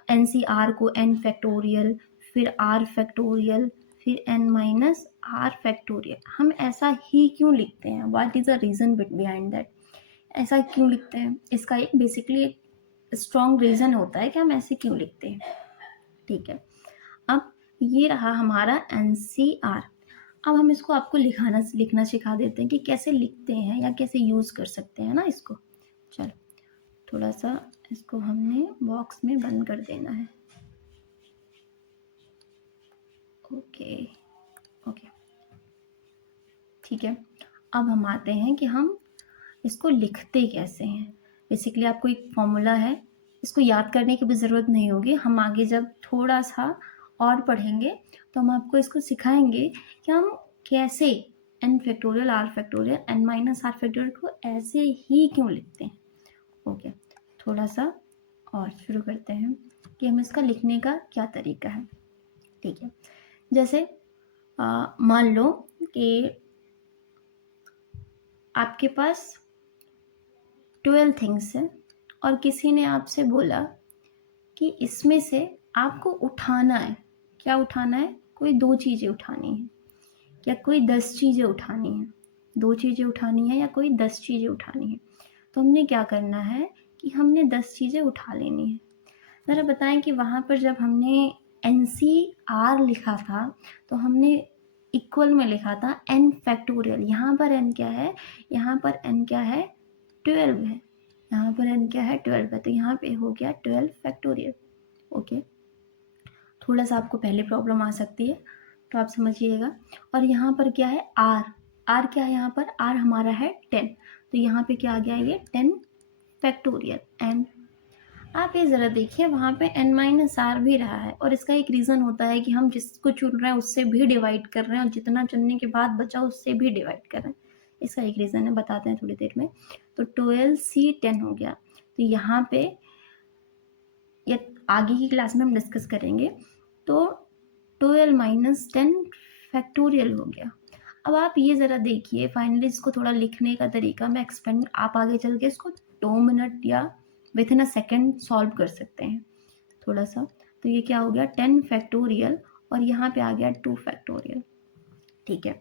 NCR को N फैक्टोरियल, फिर R फैक्टोरियल, फिर N-1 आर फैक्टोरियल, हम ऐसा ही क्यों लिखते हैं, what is the reason behind that, ऐसा क्यों लिखते हैं, इसका एक बेसिकली एक स्ट्रॉन्ग रीज़न होता है कि हम ऐसे क्यों लिखते हैं। ठीक है, अब ये रहा हमारा NCR। अब हम इसको आपको लिखना सिखा देते हैं कि कैसे लिखते हैं या कैसे यूज़ कर सकते हैं ना इसको। चलो थोड़ा सा इसको हमने बॉक्स में बंद कर देना है। ओके ओके ठीक है, अब हम आते हैं कि हम इसको लिखते कैसे हैं। बेसिकली आपको एक फॉर्मूला है, इसको याद करने की भी ज़रूरत नहीं होगी, हम आगे जब थोड़ा सा और पढ़ेंगे तो हम आपको इसको सिखाएंगे कि हम कैसे n factorial r factorial n minus R factorial को ऐसे ही क्यों लिखते हैं। ओके, थोड़ा सा और शुरू करते हैं कि हम इसका लिखने का क्या तरीका है। ठीक है, जैसे मान लो कि आपके पास 12 थिंग्स हैं और किसी ने आपसे बोला कि इसमें से आपको उठाना है, क्या उठाना है, कोई 2 चीज़ें उठानी है या कोई 10 चीज़ें उठानी है, 2 चीज़ें उठानी है या कोई 10 चीज़ें उठानी है। तो हमने क्या करना है कि हमने 10 चीज़ें उठा लेनी है। ज़रा बताएं कि वहाँ पर जब हमने NCR लिखा था तो हमने इक्वल में लिखा था n फैक्टोरियल, यहाँ पर n क्या है, यहाँ पर n क्या है, 12 है, यहाँ पर n क्या है, 12 है, तो यहाँ पे हो गया 12 फैक्टोरियल। ओके, थोड़ा सा आपको पहले प्रॉब्लम आ सकती है तो आप समझिएगा। और यहाँ पर क्या है, r क्या है, यहाँ पर r हमारा है 10, तो यहाँ पे क्या आ गया, ये 10 फैक्टोरियल n। आप ये ज़रा देखिए, वहाँ पे n माइनस आर भी रहा है और इसका एक रीज़न होता है कि हम जिसको चुन रहे हैं उससे भी डिवाइड कर रहे हैं और जितना चुनने के बाद बचा उससे भी डिवाइड कर रहे हैं, इसका एक रीज़न है, बताते हैं थोड़ी देर में। तो 12C10 हो गया, तो यहाँ पे ये आगे की क्लास में हम डिस्कस करेंगे। तो 12 माइनस 10 फैक्टोरियल हो गया। अब आप ये ज़रा देखिए, फाइनली इसको थोड़ा लिखने का तरीका मैं एक्सपेंड, आप आगे चल के इसको 2 मिनट या with in a second solve कर सकते हैं थोड़ा सा। तो ये क्या हो गया, 10 फैक्टोरियल और यहाँ पे आ गया 2 फैक्टोरियल। ठीक है,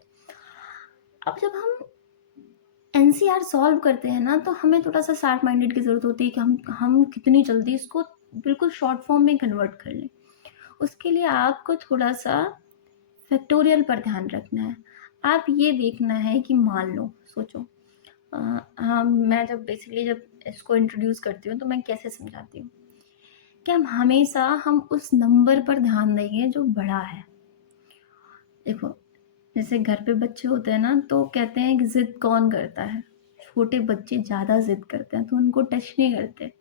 अब जब हम NCR सॉल्व करते हैं ना तो हमें थोड़ा सा शार्प माइंडेड की ज़रूरत होती है कि हम कितनी जल्दी इसको बिल्कुल शॉर्ट फॉर्म में कन्वर्ट कर लें। उसके लिए आपको थोड़ा सा फैक्टोरियल पर ध्यान रखना है। आप ये देखना है कि मान लो, सोचो, हाँ, मैं जब बेसिकली जब इसको इंट्रोड्यूस करती हूँ तो मैं कैसे समझाती हूँ कि हम उस नंबर पर ध्यान देंगे जो बड़ा है। देखो, जैसे घर पे बच्चे होते हैं ना तो कहते हैं कि ज़िद कौन करता है, छोटे बच्चे ज़्यादा ज़िद करते हैं तो उनको टच नहीं करते,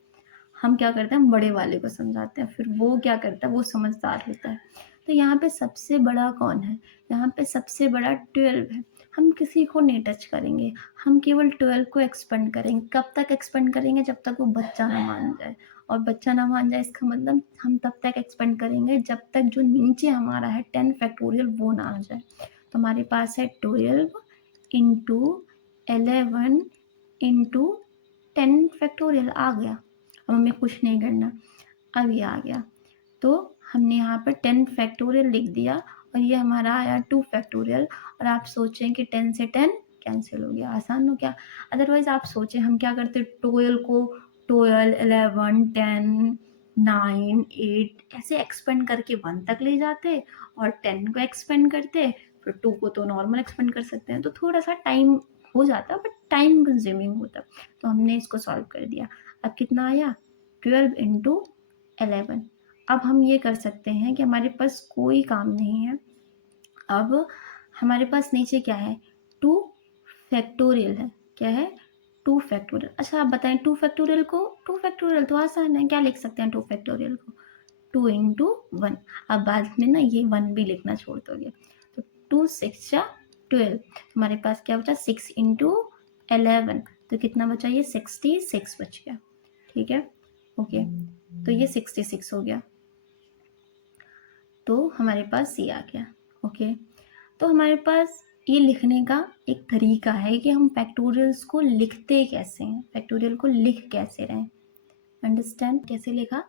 हम क्या करते हैं, हम बड़े वाले को समझाते हैं, फिर वो क्या करता है, वो समझदार होता है। तो यहाँ पे सबसे बड़ा कौन है, यहाँ पे सबसे बड़ा 12 है, हम किसी को नहीं टच करेंगे, हम केवल 12 को एक्सपेंड करेंगे। कब तक एक्सपेंड करेंगे, जब तक वो बच्चा ना मान जाए, और बच्चा ना मान जाए इसका मतलब हम तब तक एक्सपेंड करेंगे जब तक जो नीचे हमारा है 10 फैक्टोरियल वो ना आ जाए। तो हमारे पास है 12 इंटू 11 इंटू 10 फैक्टोरियल आ गया। अब हमें कुछ नहीं करना, अब ये आ गया, तो हमने यहाँ पर 10 फैक्टोरियल लिख दिया और ये हमारा आया 2 फैक्टोरियल। और आप सोचें कि 10 से 10 कैंसिल हो गया, आसान हो गया। अदरवाइज आप सोचें हम क्या करते, 12 को 12, 11, 10, 9, 8 ऐसे एक्सपेंड करके 1 तक ले जाते और 10 को एक्सपेंड करते, फिर 2 को तो नॉर्मल एक्सपेंड कर सकते हैं, तो थोड़ा सा टाइम हो जाता बट टाइम कंज्यूमिंग होता। तो हमने इसको सॉल्व कर दिया। अब कितना आया, 12 इंटू 11। अब हम ये कर सकते हैं कि हमारे पास कोई काम नहीं है, अब हमारे पास नीचे क्या है, 2 फैक्टोरियल है, क्या है, 2 फैक्टोरियल। अच्छा आप बताएं, 2 फैक्टोरियल को, 2 फैक्टोरियल तो आसान है, क्या लिख सकते हैं 2 फैक्टोरियल को, 2 इंटू 1। अब बाद में ना ये 1 भी लिखना छोड़ दोगे, तो 2 6 जा 12, हमारे पास क्या बचा, 6 इंटू 11, तो कितना बचा, ये 66 बच गया। ठीक है, ओके, तो ये 66 हो गया, तो हमारे पास C आ गया। ओके, तो हमारे पास ये लिखने का एक तरीका है कि हम फैक्टोरियल्स को लिखते कैसे हैं, फैक्टोरियल को लिख कैसे रहे हैं, अंडरस्टैंड कैसे लिखा।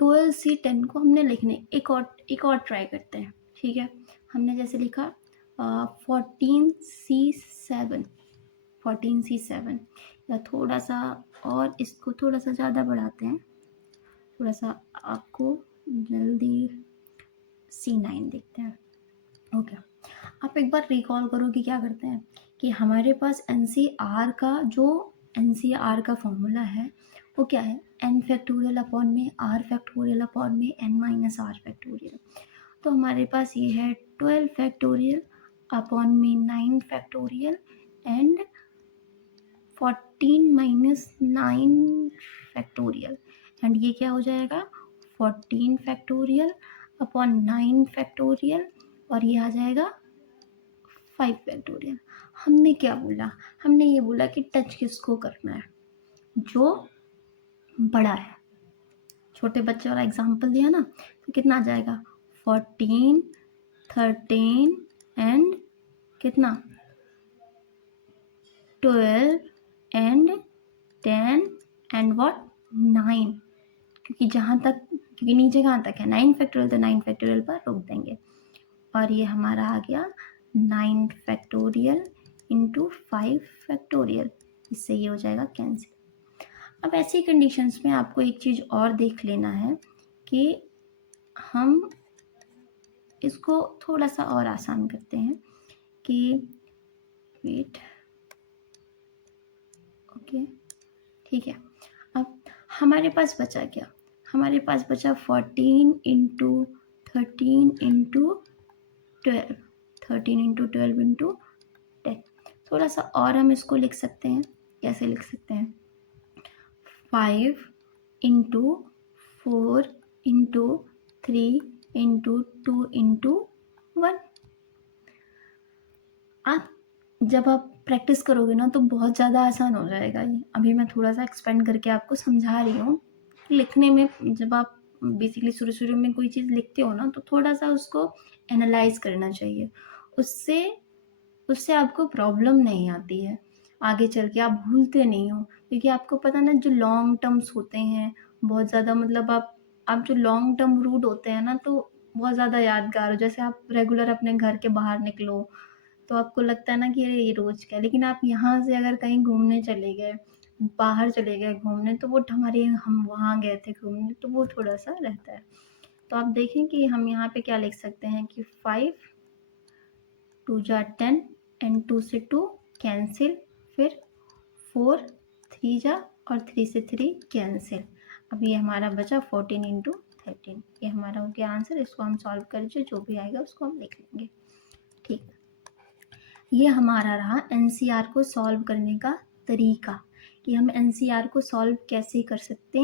12C10 को हमने लिखने एक और ट्राई करते हैं। ठीक है, हमने जैसे लिखा 14C7, 14C7, या थोड़ा सा और इसको थोड़ा सा ज़्यादा बढ़ाते हैं, थोड़ा सा आपको जल्दी C9 देखते हैं। ओके, आप एक बार रिकॉल करो कि क्या करते हैं कि हमारे पास NCR का फॉर्मूला है वो क्या है, n फैक्टोरियल अपॉन में r फैक्टोरियल अपॉन में n माइनस r फैक्टोरियल। तो हमारे पास ये है 12 फैक्टोरियल अपॉन में 9 factorial and 14 minus 9 factorial, and ये क्या हो जाएगा 14 फैक्टोरियल अपॉन 9 फैक्टोरियल, और ये आ जाएगा 5 फैक्टोरियल। हमने क्या बोला, हमने ये बोला कि टच किसको करना है, जो बड़ा है। छोटे बच्चे वाला एग्जाम्पल दिया ना, तो कितना आ जाएगा 14, 13 एंड कितना 12 एंड 10 एंड व्हाट 9, क्योंकि नीचे कहाँ तक है 9 फैक्टोरियल, तो 9 फैक्टोरियल पर रोक देंगे, और ये हमारा आ गया 9 फैक्टोरियल इंटू 5 फैक्टोरियल, इससे ये हो जाएगा कैंसिल। अब ऐसी कंडीशंस में आपको एक चीज़ और देख लेना है कि हम इसको थोड़ा सा और आसान करते हैं कि वेट, ओके ठीक है। अब हमारे पास बचा क्या, हमारे पास बचा 14 इंटू 13 इंटू 12, 13 इंटू 12 इंटू 10। थोड़ा सा और हम इसको लिख सकते हैं, कैसे लिख सकते हैं 5 इंटू 4 इंटू 3 इंटू 2 इंटू 1। जब आप प्रैक्टिस करोगे ना तो बहुत ज़्यादा आसान हो जाएगा ये। अभी मैं थोड़ा सा एक्सपेंड करके आपको समझा रही हूँ। लिखने में जब आप बेसिकली शुरू में कोई चीज़ लिखते हो ना तो थोड़ा सा उसको एनालाइज करना चाहिए, उससे आपको प्रॉब्लम नहीं आती है, आगे चल के आप भूलते नहीं हो। क्योंकि आपको पता ना जो लॉन्ग टर्म्स होते हैं बहुत ज़्यादा, मतलब आप जो लॉन्ग टर्म रूट होते हैं ना तो बहुत ज़्यादा यादगार हो। जैसे आप रेगुलर अपने घर के बाहर निकलो तो आपको लगता है ना कि अरे ये रोज क्या, लेकिन आप यहाँ से अगर कहीं घूमने चले गए, बाहर चले गए घूमने, तो वो हमारे हम वहाँ गए थे घूमने, तो वो थोड़ा सा रहता है। तो आप देखें कि हम यहाँ पे क्या लिख सकते हैं कि 5 2 जा 10 एंड 2 से 2 कैंसिल, फिर 4 3 जा और 3 से 3 कैंसिल। अब ये हमारा बचा 14 इंटू 13, ये हमारा हो गया आंसर। इसको हम सॉल्व करके जो भी आएगा उसको हम लिख लेंगे। ठीक, ये हमारा रहा NCR को सॉल्व करने का तरीका, कि हम NCR को सॉल्व कैसे कर सकते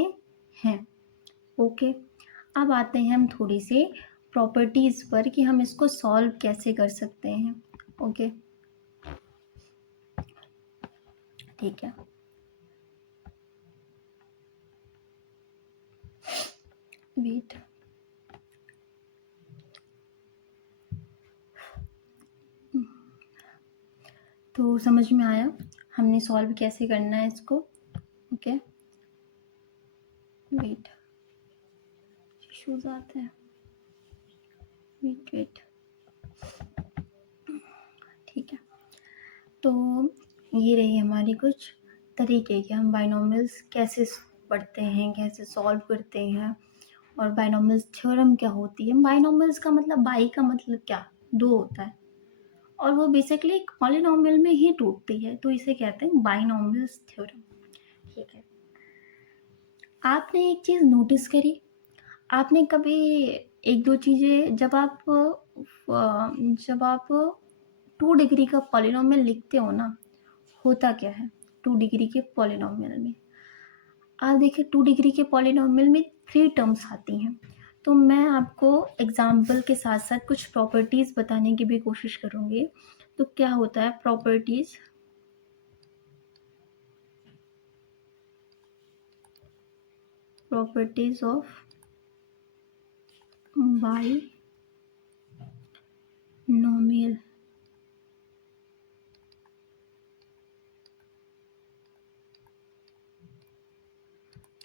हैं। ओके, अब आते हैं हम थोड़ी सी प्रॉपर्टीज़ पर कि हम इसको सॉल्व कैसे कर सकते हैं। ओके ठीक है, वेट, तो समझ में आया हमने सॉल्व कैसे करना है इसको। ओके वेट, इश्यूज आते हैं, वेट ठीक है। तो ये रही हमारी कुछ तरीके कि हम बाइनोमियल्स कैसे पढ़ते हैं, कैसे सॉल्व करते हैं, और बाइनोमियल्स थ्योरम क्या होती है। बाइनोमियल्स का मतलब बाई का मतलब क्या, दो होता है, और वो बेसिकली एक पॉलिनोमियल में ही टूटती है, तो इसे कहते हैं बाइनोमियल्स थ्योरम। ठीक है, आपने एक चीज़ नोटिस करी, आपने कभी एक दो चीज़ें जब आप 2 डिग्री का पॉलिनोमियल लिखते हो ना, होता क्या है 2 डिग्री के पॉलिनोमियल में, आप देखिए 2 डिग्री के पॉलिनोमियल में 3 टर्म्स आती हैं। तो मैं आपको एग्जाम्पल के साथ साथ कुछ प्रॉपर्टीज़ बताने की भी कोशिश करूँगी। तो क्या होता है properties of binomial.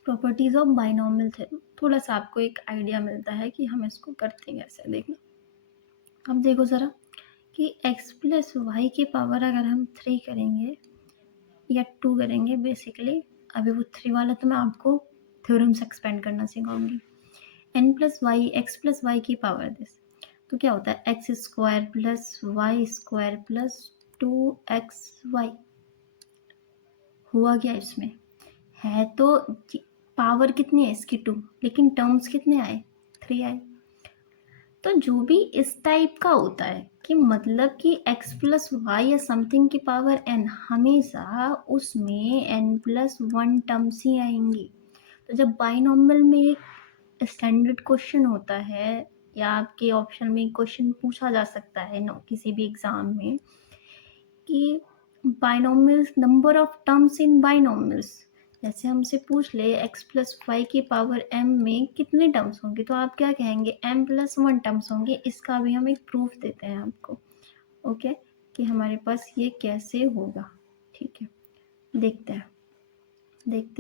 Properties of binomial थे, थोड़ा सा आपको एक आइडिया मिलता है कि हम इसको करते हैं कैसे। देखना, अब देखो ज़रा कि x प्लस वाई की पावर अगर हम 3 करेंगे या 2 करेंगे बेसिकली, अभी वो 3 वाला तो मैं आपको थ्योरम से एक्सपेंड करना सिखाऊंगी। n plus Y X plus Y की पावर दिस, तो क्या होता है X square plus Y square plus 2xy। हुआ क्या इसमें, है तो पावर कितनी है इसकी 2, लेकिन टर्म्स कितने आए 3 आए। तो जो भी इस टाइप का होता है कि मतलब कि x प्लस वाई या समथिंग की पावर n, हमेशा उसमें n प्लस 1 टर्म्स ही आएंगी। तो जब बाइनॉमियल में एक स्टैंडर्ड क्वेश्चन होता है या आपके ऑप्शन में क्वेश्चन पूछा जा सकता है नो किसी भी एग्जाम में कि बाइनॉमियल्स नंबर ऑफ टर्म्स इन बाइनॉमियल्स, जैसे हमसे पूछ ले x प्लस वाई की पावर m में कितने टर्म्स होंगे, तो आप क्या कहेंगे m प्लस 1 टर्म्स होंगे। इसका भी हम एक प्रूफ देते हैं आपको, ओके, कि हमारे पास ये कैसे होगा। ठीक है, देखते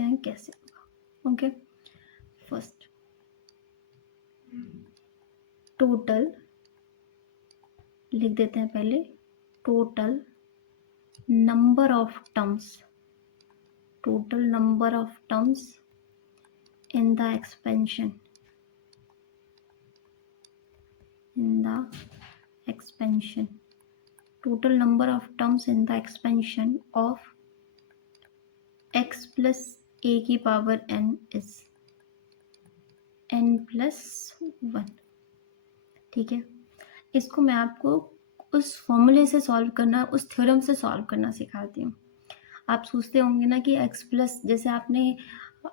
हैं कैसे होगा। ओके, फर्स्ट टोटल लिख देते हैं पहले, total number of terms, total number of terms in the expansion, total number of terms in the expansion of x plus a की power n is n plus 1। ठीक है, इसको मैं आपको उस फॉर्मूले से सॉल्व करना, उस थ्योरम से सॉल्व करना सिखाती हूँ। आप सोचते होंगे ना कि x प्लस, जैसे आपने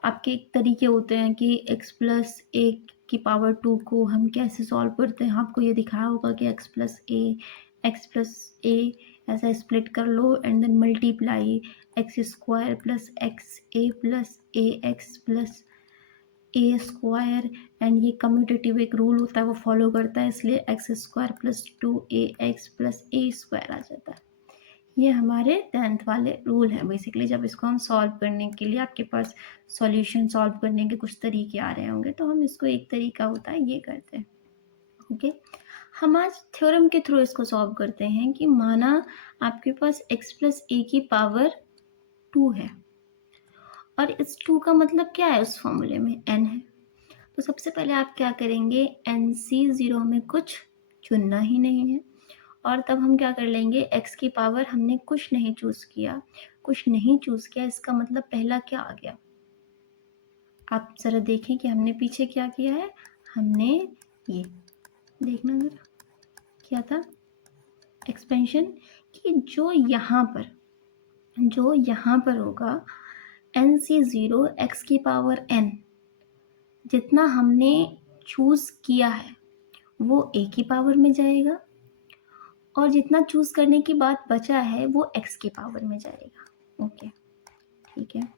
आपके एक तरीके होते हैं कि x प्लस ए की पावर 2 को हम कैसे सॉल्व करते हैं, आपको ये दिखाया होगा कि x प्लस ए ऐसा स्प्लिट कर लो and then multiply x square plus x a plus a x plus a square, and ये कम्यूटेटिव एक रूल होता है वो फॉलो करता है, इसलिए x square plus 2ax plus a square आ जाता है। ये हमारे 10th वाले रूल हैं बेसिकली। जब इसको हम सॉल्व करने के लिए, आपके पास सॉल्यूशन सॉल्व करने के कुछ तरीके आ रहे होंगे, तो हम इसको एक तरीका होता है ये करते हैं। ओके, हम आज थ्योरम के थ्रू इसको सॉल्व करते हैं कि माना आपके पास x प्लस ए की पावर 2 है और इस 2 का मतलब क्या है, उस फॉर्मूले में n है। तो सबसे पहले आप क्या करेंगे, NC0 में कुछ चुनना ही नहीं है, और तब हम क्या कर लेंगे, x की पावर हमने कुछ नहीं चूज़ किया, इसका मतलब पहला क्या आ गया, आप ज़रा देखें कि हमने पीछे क्या किया है। हमने ये देखना ज़रा क्या था, एक्सपेंशन, कि जो यहाँ पर होगा NC0 x की पावर n, जितना हमने चूज़ किया है वो a की पावर में जाएगा, और जितना चूज़ करने की बात बचा है वो x की पावर में जाएगा। ओके, ठीक है,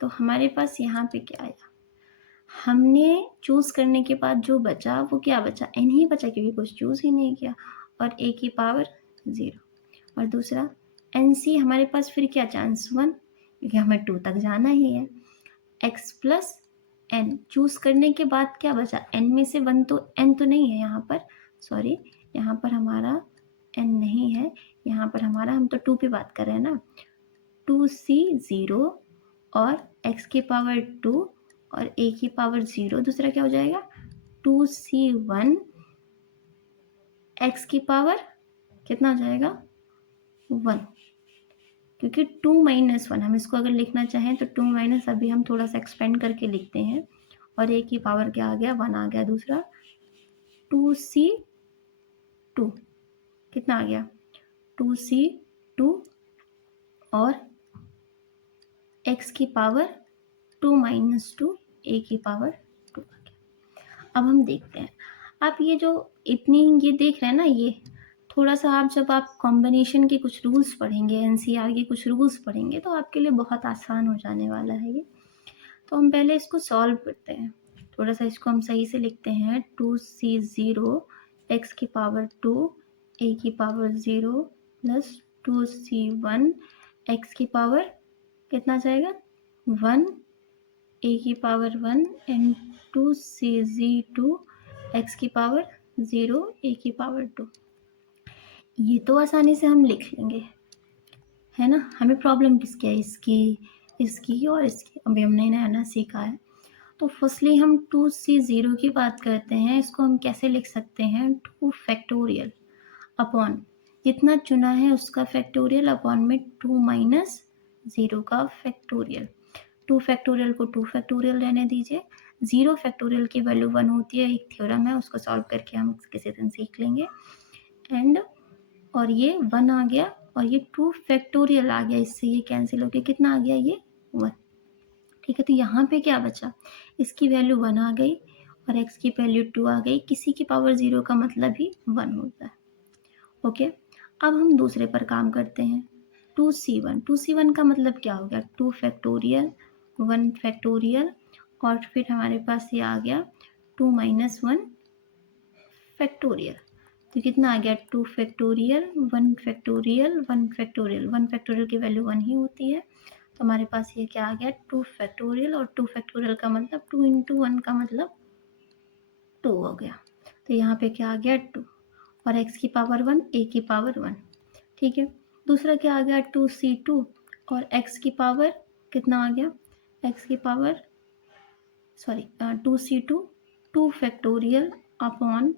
तो हमारे पास यहाँ पे क्या आया, हमने चूज़ करने के बाद जो बचा वो क्या बचा, n ही बचा, क्योंकि कुछ चूज़ ही नहीं किया, और a की पावर 0, और दूसरा NC हमारे पास फिर क्या, चांस 1, क्योंकि हमें 2 तक जाना ही है। x प्लस n चूज़ करने के बाद क्या बचा, n में से 1 तो n तो नहीं है यहाँ पर, सॉरी यहाँ पर हमारा n नहीं है, यहाँ पर हमारा, हम तो 2 पे बात कर रहे हैं ना, 2c0 और x की पावर 2 और a की पावर 0, दूसरा क्या हो जाएगा 2c1 x की पावर कितना हो जाएगा 1, क्योंकि 2 माइनस 1 हम इसको अगर लिखना चाहें तो 2 माइनस, अभी हम थोड़ा सा एक्सपेंड करके लिखते हैं, और a की पावर क्या आ गया 1 आ गया, दूसरा 2c2 कितना आ गया 2c2 और x की पावर 2 माइनस 2 a की पावर 2 आ गया। अब हम देखते हैं, आप ये जो इतनी ये देख रहे हैं ना, ये थोड़ा सा आप जब आप कॉम्बिनेशन के कुछ रूल्स पढ़ेंगे, एनसीआर के कुछ रूल्स पढ़ेंगे, तो आपके लिए बहुत आसान हो जाने वाला है ये। तो हम पहले इसको सॉल्व करते हैं, थोड़ा सा इसको हम सही से लिखते हैं, 2c0 x की पावर 2 a की पावर 0 प्लस 2c1 x की पावर कितना जाएगा 1 a की पावर 1 एंड 2c2 x की पावर 0 a की पावर 2। ये तो आसानी से हम लिख लेंगे, है ना। हमें प्रॉब्लम किसकी है, इसकी और इसकी। अभी हमने नया नया सीखा है। तो फर्स्टली हम 2c0 की बात करते हैं। इसको हम कैसे लिख सकते हैं, 2 फैक्टोरियल अपॉन जितना चुना है उसका फैक्टोरियल अपॉन में 2 माइनस 0 का फैक्टोरियल। 2 फैक्टोरियल को 2 फैक्टोरियल रहने दीजिए। 0 फैक्टोरियल की वैल्यू 1 होती है, एक थ्योरम है, उसको सॉल्व करके हम किसी दिन सीख लेंगे। एंड और ये 1 आ गया और ये 2 फैक्टोरियल आ गया, इससे ये कैंसिल हो गया, कितना आ गया, ये 1। ठीक है, तो यहाँ पे क्या बचा, इसकी वैल्यू 1 आ गई और x की वैल्यू 2 आ गई। किसी की पावर 0 का मतलब ही 1 होता है। ओके, अब हम दूसरे पर काम करते हैं। 2c1, 2c1 का मतलब क्या हो गया, 2 फैक्टोरियल 1 फैक्टोरियल और फिर हमारे पास ये आ गया 2 माइनस 1 फैक्टोरियल। तो कितना आ गया, 2 फैक्टोरियल 1 फैक्टोरियल 1 फैक्टोरियल। 1 फैक्टोरियल की वैल्यू 1 ही होती है, तो हमारे पास ये क्या आ गया, 2 फैक्टोरियल। और 2 फैक्टोरियल का मतलब 2 इंटू 1 का मतलब 2 हो गया। तो यहाँ पे क्या आ गया, 2 और x की पावर 1 a की पावर 1। ठीक है, दूसरा क्या आ गया, 2c2 और x की पावर कितना आ गया, x की power 2c2 2 factorial upon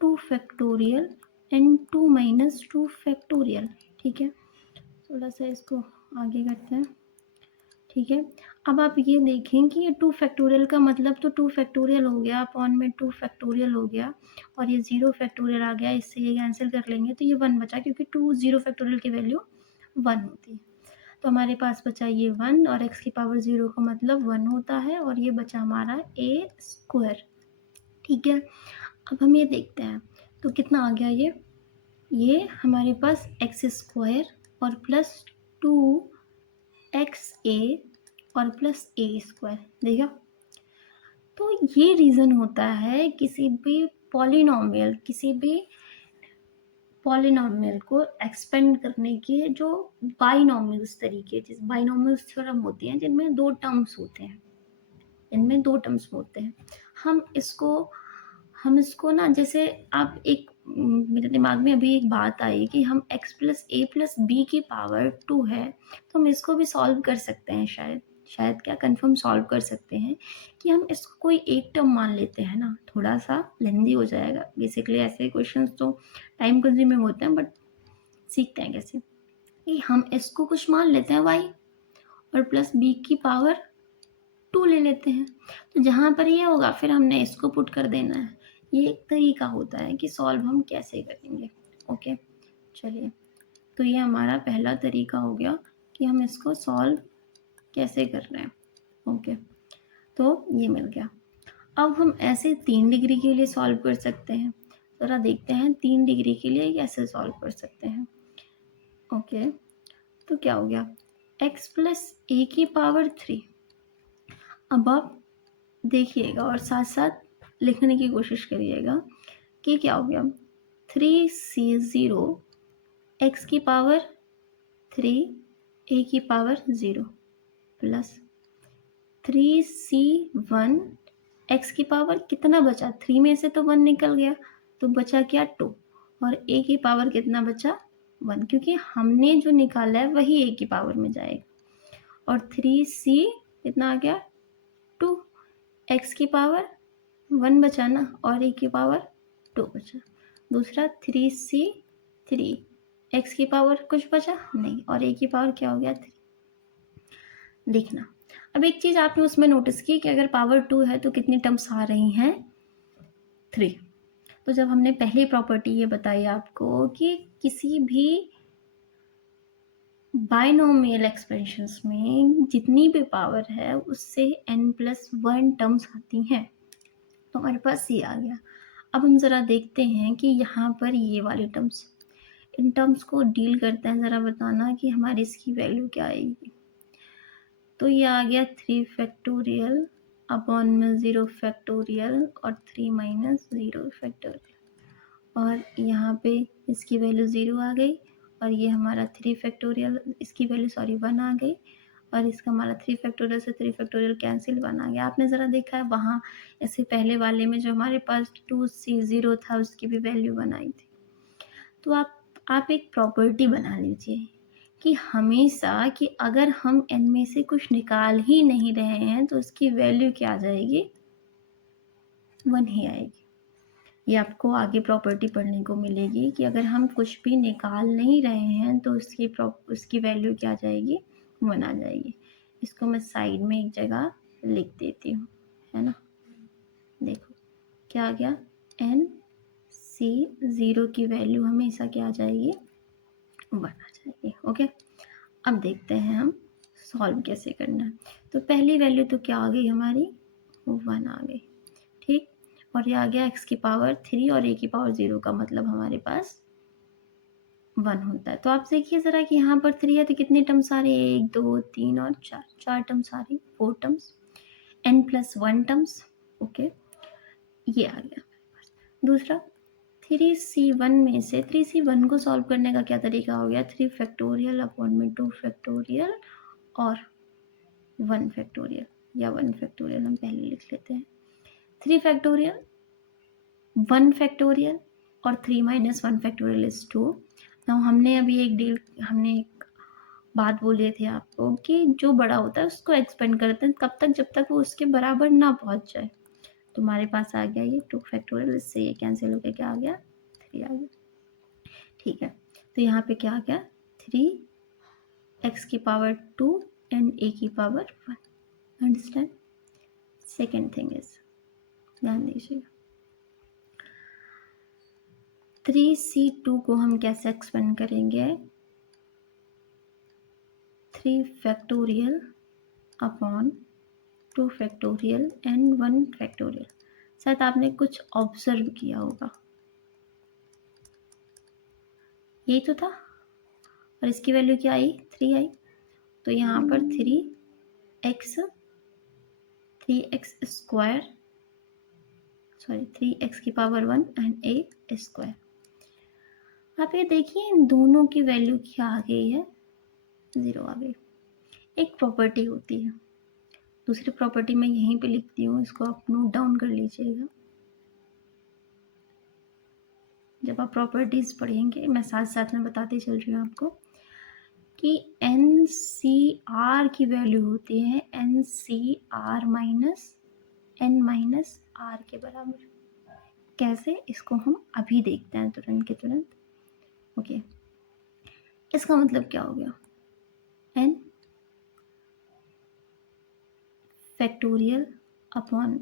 2 factorial and 2 minus 2 factorial. ठीक है, थोड़ा सा इसको आगे करते हैं। ठीक है, अब आप ये देखें कि ये 2 फैक्टोरियल का मतलब तो 2 फैक्टोरियल हो गया अपॉन में 2 फैक्टोरियल हो गया और ये 0 फैक्टोरियल आ गया, इससे ये कैंसिल कर लेंगे तो ये 1 बचा, क्योंकि 2 0 फैक्टोरियल की वैल्यू 1 होती है। तो हमारे पास बचा ये 1 और x की पावर 0 का मतलब 1 होता है और ये बचा हमारा a स्क्वायर। ठीक है, अब हम ये देखते हैं तो कितना आ गया, ये हमारे पास एक्स स्क्वायर और प्लस 2xa और प्लस a स्क्वायर, देखा। तो ये रीज़न होता है किसी भी पॉलिनॉमियल को एक्सपेंड करने के, जो बाइनॉमियल्स तरीके, जिस बाइनॉमियल्स थ्योरम होती हैं जिनमें दो टर्म्स होते हैं, हम इसको ना, जैसे आप एक मेरे दिमाग में अभी एक बात आई कि हम x प्लस ए प्लस बी की पावर 2 है, तो हम इसको भी सॉल्व कर सकते हैं, शायद क्या कंफर्म सॉल्व कर सकते हैं कि हम इसको कोई एक टर्म मान लेते हैं ना, थोड़ा सा लेंदी हो जाएगा। बेसिकली ऐसे क्वेश्चंस तो टाइम कंज्यूमिंग होते हैं, बट सीखते हैं कैसे, कि हम इसको कुछ मान लेते हैं y और प्लस बी की पावर 2 ले लेते हैं। तो जहाँ पर ये होगा फिर हमने इसको पुट कर देना है। ये एक तरीका होता है कि सॉल्व हम कैसे करेंगे। ओके, चलिए, तो ये हमारा पहला तरीका हो गया कि हम इसको सॉल्व कैसे कर रहे हैं। ओके, तो ये मिल गया। अब हम ऐसे 3 डिग्री के लिए सॉल्व कर सकते हैं। ज़रा देखते हैं 3 डिग्री के लिए कैसे सॉल्व कर सकते हैं। ओके, तो क्या हो गया, x प्लस ए की पावर 3। अब आप देखिएगा और साथ साथ लिखने की कोशिश करिएगा कि क्या हो गया, 3c0 x की पावर 3 a की पावर 0 प्लस 3c1 x की पावर कितना बचा, 3 में से तो 1 निकल गया तो बचा क्या, 2 और a की पावर कितना बचा, 1, क्योंकि हमने जो निकाला है वही a की पावर में जाएगा। और 3c कितना आ गया, 2, x की पावर 1 बचा ना और a की पावर 2 बचा। दूसरा 3c3 x की पावर कुछ बचा नहीं और a की पावर क्या हो गया, 3। देखना, अब एक चीज़ आपने उसमें नोटिस की कि अगर पावर 2 है तो कितनी टर्म्स आ रही हैं, 3। तो जब हमने पहली प्रॉपर्टी ये बताई आपको कि किसी भी बाइनोमियल एक्सपेंशंस में जितनी भी पावर है उससे n+1 टर्म्स आती हैं, तो हमारे पास ये आ गया। अब हम ज़रा देखते हैं कि यहाँ पर ये वाली टर्म्स, इन टर्म्स को डील करते हैं, ज़रा बताना कि हमारी इसकी वैल्यू क्या आएगी। तो ये आ गया 3 फैक्टोरियल अपॉन में 0 फैक्टोरियल और 3 माइनस 0 फैक्टोरियल, और यहाँ पे इसकी वैल्यू 0 आ गई और ये हमारा 3 फैक्टोरियल, इसकी वैल्यू 1 आ गई और इसका हमारा 3 फैक्टोरियल से 3 फैक्टोरियल कैंसिल 1 आ गया। आपने ज़रा देखा है वहाँ ऐसे पहले वाले में जो हमारे पास 2c0 था उसकी भी वैल्यू 1 आई थी। तो आप एक प्रॉपर्टी बना लीजिए कि हमेशा कि अगर हम n में से कुछ निकाल ही नहीं रहे हैं तो उसकी वैल्यू क्या आ जाएगी, 1 ही आएगी। ये आपको आगे प्रॉपर्टी पढ़ने को मिलेगी कि अगर हम कुछ भी निकाल नहीं रहे हैं तो उसकी वैल्यू क्या आ जाएगी, 1 आ जाएगी। इसको मैं साइड में एक जगह लिख देती हूँ, है ना। देखो क्या आ गया, n c 0 की वैल्यू हमेशा क्या आ जाएगी, 1 आ जाएगी। ओके, अब देखते हैं हम सॉल्व कैसे करना है। तो पहली वैल्यू तो क्या आ गई हमारी, 1 आ गई, ठीक। और ये आ गया x की पावर 3 और a की पावर 0 का मतलब हमारे पास 1 होता है। तो आप देखिए ज़रा कि यहाँ पर 3 है तो कितने टर्म्स आ रहे हैं, 1 2 3 और 4 टर्म्स आ रही, 4 टर्म्स, n+1 टर्म्स। ओके, ये आ गया। दूसरा 3c1 में से 3c1 को सॉल्व करने का क्या तरीका हो गया, 3 फैक्टोरियल अपॉन में 2 फैक्टोरियल और 1 फैक्टोरियल, या 1 फैक्टोरियल हम पहले लिख लेते हैं। 3 फैक्टोरियल, 1 फैक्टोरियल और 3 माइनस 1 फैक्टोरियल इज 2। नाउ हमने अभी हमने एक बात बोले थे आपको कि जो बड़ा होता है उसको एक्सपेंड करते हैं कब तक, जब तक वो उसके बराबर ना पहुंच जाए। तो हमारे पास आ गया ये 2 फैक्टोरियल, इससे ये कैंसिल होकर क्या आ गया, 3 आ गया, ठीक है। तो यहाँ पे क्या आ गया, 3x की पावर 2 एंड a की power 1। Understand. Second thing is, ध्यान दीजिए, 3c2 को हम कैसे एक्सपेंड करेंगे, 3 factorial upon 2 factorial and 1 factorial. शायद आपने कुछ ऑब्जर्व किया होगा, यही तो था, और इसकी वैल्यू क्या आई, 3 आई। तो यहाँ पर 3x स्क्वायर, सॉरी 3x की पावर 1 एंड a स्क्वायर। आप ये देखिए इन दोनों की वैल्यू क्या आ गई है, 0 आ गई। एक प्रॉपर्टी होती है, दूसरी प्रॉपर्टी मैं यहीं पे लिखती हूँ, इसको आप नोट डाउन कर लीजिएगा। जब आप प्रॉपर्टीज पढ़ेंगे, मैं साथ साथ में बताती चल रही हूँ आपको कि NCR की वैल्यू होती है NCR minus n minus R के बराबर। कैसे, इसको हम अभी देखते हैं तुरंत के तुरंत। ओके, इसका मतलब क्या हो गया, n factorial upon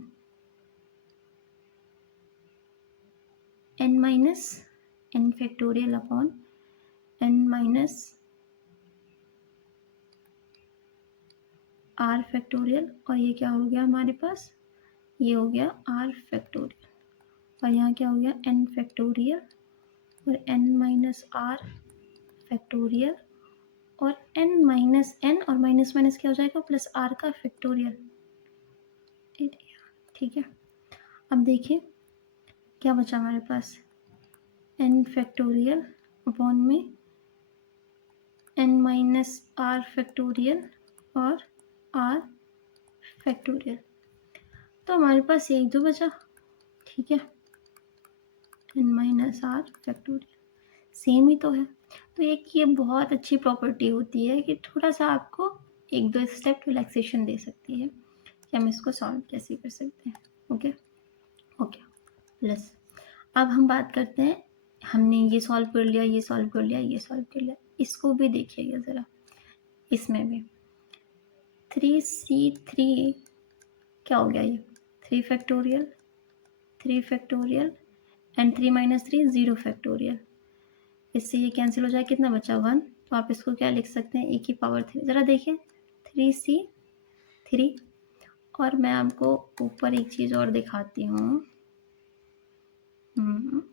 n minus n factorial upon n minus r factorial, और ये क्या हो गया हमारे पास, ये हो गया r फैक्टोरियल, और यहाँ क्या हो गया n फैक्टोरियल और n माइनस r फैक्टोरियल और n माइनस n और माइनस माइनस क्या हो जाएगा, प्लस r का फैक्टोरियल। ठीक है, अब देखिए क्या बचा हमारे पास, n फैक्टोरियल अपॉन में n माइनस r फैक्टोरियल और r फैक्टोरियल। तो हमारे पास एक दो बचा, ठीक है, n minus r factorial same ही तो है। तो एक ये बहुत अच्छी प्रॉपर्टी होती है कि थोड़ा सा आपको एक दो स्टेप रिलैक्सेशन दे सकती है कि हम इसको सॉल्व कैसे कर सकते हैं। ओके ओके, प्लस अब हम बात करते हैं, हमने ये सॉल्व कर लिया, ये सॉल्व कर लिया, ये सॉल्व कर लिया, इसको भी देखिएगा ज़रा, इसमें भी 3c3 क्या हो गया, ये 3 factorial, 3 factorial and 3 minus 3 0 factorial. इससे ये कैंसिल हो जाए, कितना बचा 1। तो आप इसको क्या लिख सकते हैं, e की पावर 3। ज़रा देखिए 3c3, और मैं आपको ऊपर एक चीज़ और दिखाती हूँ,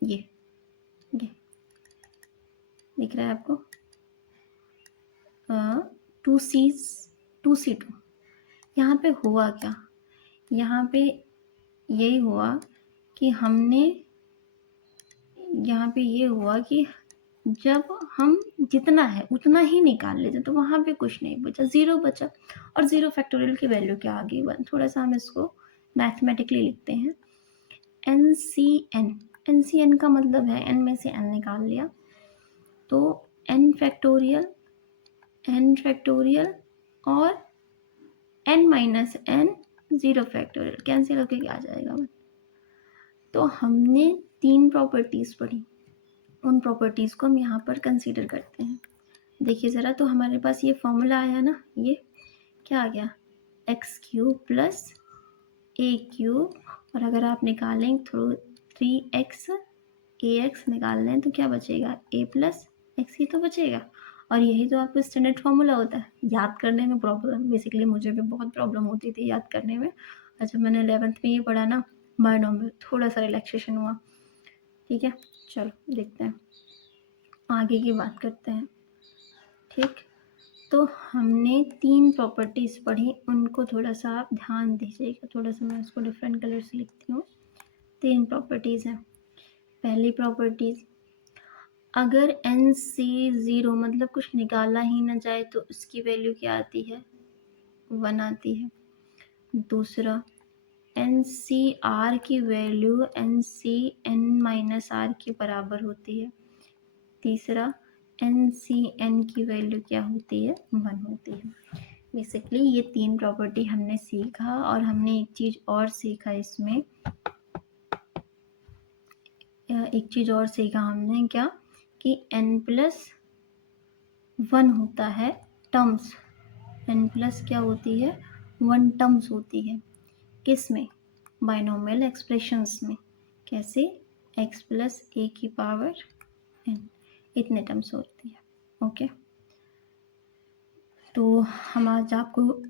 ये दिख रहा है आपको, 2c2। यहाँ पे हुआ क्या, यहाँ पे यही हुआ कि हमने, यहाँ पे ये हुआ कि जब हम जितना है उतना ही निकाल लेते तो वहाँ पे कुछ नहीं बचा, 0 बचा, और 0 फैक्टोरियल की वैल्यू क्या आ गई, 1। थोड़ा सा हम इसको मैथमेटिकली लिखते हैं, NCN का मतलब है n में से n निकाल लिया, तो n फैक्टोरियल और n minus n 0 factorial cancel होके क्या आ जाएगा। तो हमने 3 प्रॉपर्टीज़ पढ़ी, उन प्रॉपर्टीज़ को हम यहाँ पर कंसीडर करते हैं। देखिए ज़रा, तो हमारे पास ये फॉर्मूला आया ना, ये क्या आ गया, एक्स क्यूब प्लस ए क्यूब, और अगर आप निकालें थ्रू 3x ax निकाल लें तो क्या बचेगा, a प्लस एक्स ही तो बचेगा। और यही तो आपका स्टैंडर्ड फार्मूला होता है। याद करने में प्रॉब्लम, बेसिकली मुझे भी बहुत प्रॉब्लम होती थी याद करने में, और जब मैंने 11th में ये पढ़ा ना बायनॉमियल, थोड़ा सा रिलैक्सेशन हुआ। ठीक है, चलो देखते हैं, आगे की बात करते हैं। ठीक, तो हमने 3 प्रॉपर्टीज़ पढ़ी, उनको थोड़ा सा आप ध्यान दीजिएगा। थोड़ा सा मैं इसको डिफरेंट कलर से लिखती हूँ। 3 प्रॉपर्टीज़ हैं। पहली प्रॉपर्टीज़, अगर n से 0 मतलब कुछ निकाला ही ना जाए तो उसकी वैल्यू क्या आती है, 1 आती है। दूसरा, n सी r की वैल्यू n सी n माइनस r के बराबर होती है। तीसरा, n सी n की वैल्यू क्या होती है, 1 होती है। बेसिकली ये 3 प्रॉपर्टी हमने सीखा, और हमने एक चीज़ और सीखा इसमें, एक चीज़ और सीखा हमने, क्या कि n+1 होता है टर्म्स, n+ क्या होती है, 1 टर्म्स होती है। किस में, बाइनोमियल एक्सप्रेशंस में। कैसे, x प्लस ए की पावर n, इतने टर्म्स होती है। ओके, तो हम आज आपको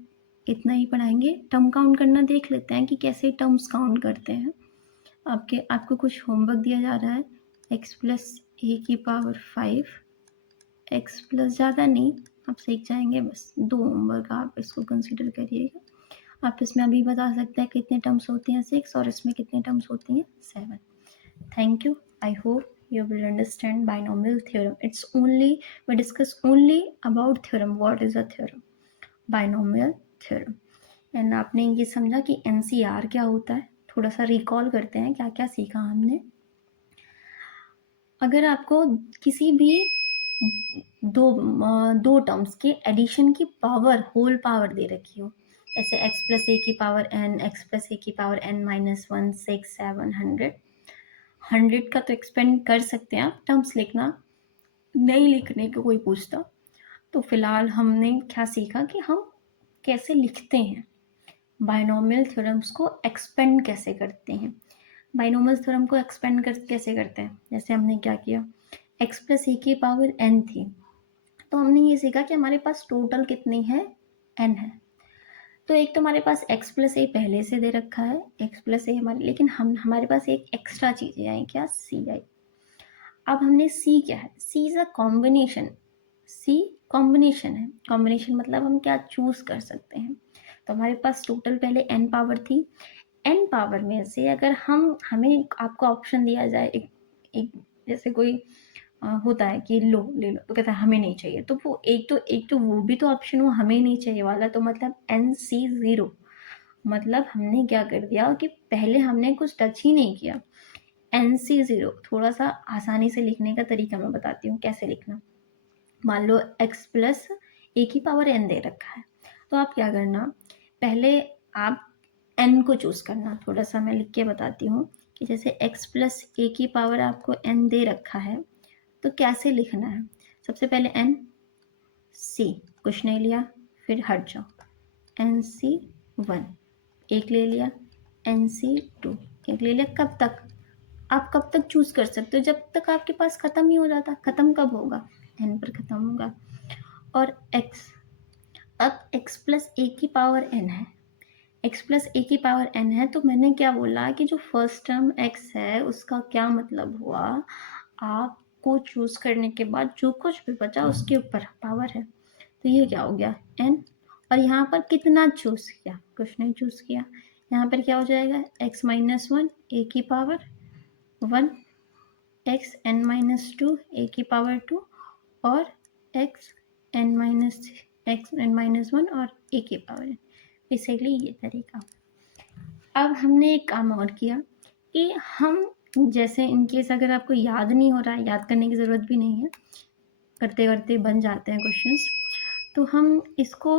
इतना ही पढ़ाएंगे। टर्म काउंट करना देख लेते हैं कि कैसे टर्म्स काउंट करते हैं। आपको कुछ होमवर्क दिया जा रहा है, x प्लस ए की पावर 5, x प्लस ज़्यादा नहीं, आप सीख जाएंगे, बस 2 होमवर्क आप इसको कंसिडर करिएगा। आप इसमें अभी बता सकते हैं कितने टर्म्स होती हैं 6, और इसमें कितने टर्म्स होती हैं 7। Thank you. I hope you will understand binomial theorem. It's only, we discuss only about theorem. What is a theorem? Binomial theorem. And आपने ये समझा कि NCR क्या होता है। थोड़ा सा रिकॉल करते हैं क्या क्या सीखा हमने। अगर आपको किसी भी दो टर्म्स के एडिशन की पावर, होल पावर दे रखी हो, जैसे x प्लस ए की पावर n, x प्लस ए की पावर n माइनस 1, 6, 7, 100 का तो एक्सपेंड कर सकते हैं आप, टर्म्स लिखना नहीं लिखने का कोई पूछता। तो फिलहाल हमने क्या सीखा कि हम कैसे लिखते हैं, बाइनोमियल थ्योरम्स को एक्सपेंड कैसे करते हैं। बाइनोमियल थ्योरम को एक्सपेंड कैसे करते हैं, जैसे हमने क्या किया, x प्लस ए की पावर n थी, तो हमने ये सीखा कि हमारे पास टोटल कितनी है, n है। तो एक तो हमारे पास x प्लस ए पहले से दे रखा है, x प्लस ए हमारे, लेकिन हमारे पास एक एक्स्ट्रा चीज़ें आई, क्या, c आई। अब हमने c क्या है, c is a combination, c combination है। कॉम्बिनेशन मतलब हम क्या चूज कर सकते हैं। तो हमारे पास टोटल पहले n पावर थी, n पावर में से अगर हमें आपको ऑप्शन दिया जाए, एक जैसे कोई होता है कि लो ले लो, तो कहता है हमें नहीं चाहिए, तो वो एक तो वो भी तो ऑप्शन हो हमें नहीं चाहिए वाला, तो मतलब NC0, मतलब हमने क्या कर दिया कि पहले हमने कुछ टच ही नहीं किया। NC0 थोड़ा सा आसानी से लिखने का तरीका मैं बताती हूँ कैसे लिखना। मान लो x प्लस ए की पावर n दे रखा है, तो आप क्या करना, पहले आप n को चूज करना। थोड़ा सा मैं लिख के बताती हूँ कि जैसे x प्लस ए की पावर आपको n दे रखा है, तो कैसे लिखना है। सबसे पहले n c, कुछ नहीं लिया, फिर हट जाओ, NC1 एक ले लिया, NC2 एक ले लिया। कब तक, आप कब तक चूज कर सकते हो, जब तक आपके पास खत्म नहीं हो जाता। खत्म कब होगा, n पर खत्म होगा। और x, अब x प्लस ए की पावर n है, x प्लस ए की पावर n है, तो मैंने क्या बोला कि जो फर्स्ट टर्म x है उसका क्या मतलब हुआ, आपको चूज करने के बाद जो कुछ भी बचा उसके ऊपर पावर है, तो ये क्या हो गया n। और यहाँ पर कितना चूज किया, कुछ नहीं चूज किया, यहाँ पर क्या हो जाएगा, x माइनस 1 ए की पावर 1, x n माइनस 2 ए की पावर 2, और x n माइनस 1 और ए की पावर n। बेसिकली ये तरीका। अब हमने एक काम और किया कि हम, जैसे इन केस अगर आपको याद नहीं हो रहा है, याद करने की ज़रूरत भी नहीं है, करते करते बन जाते हैं क्वेश्चंस। तो हम इसको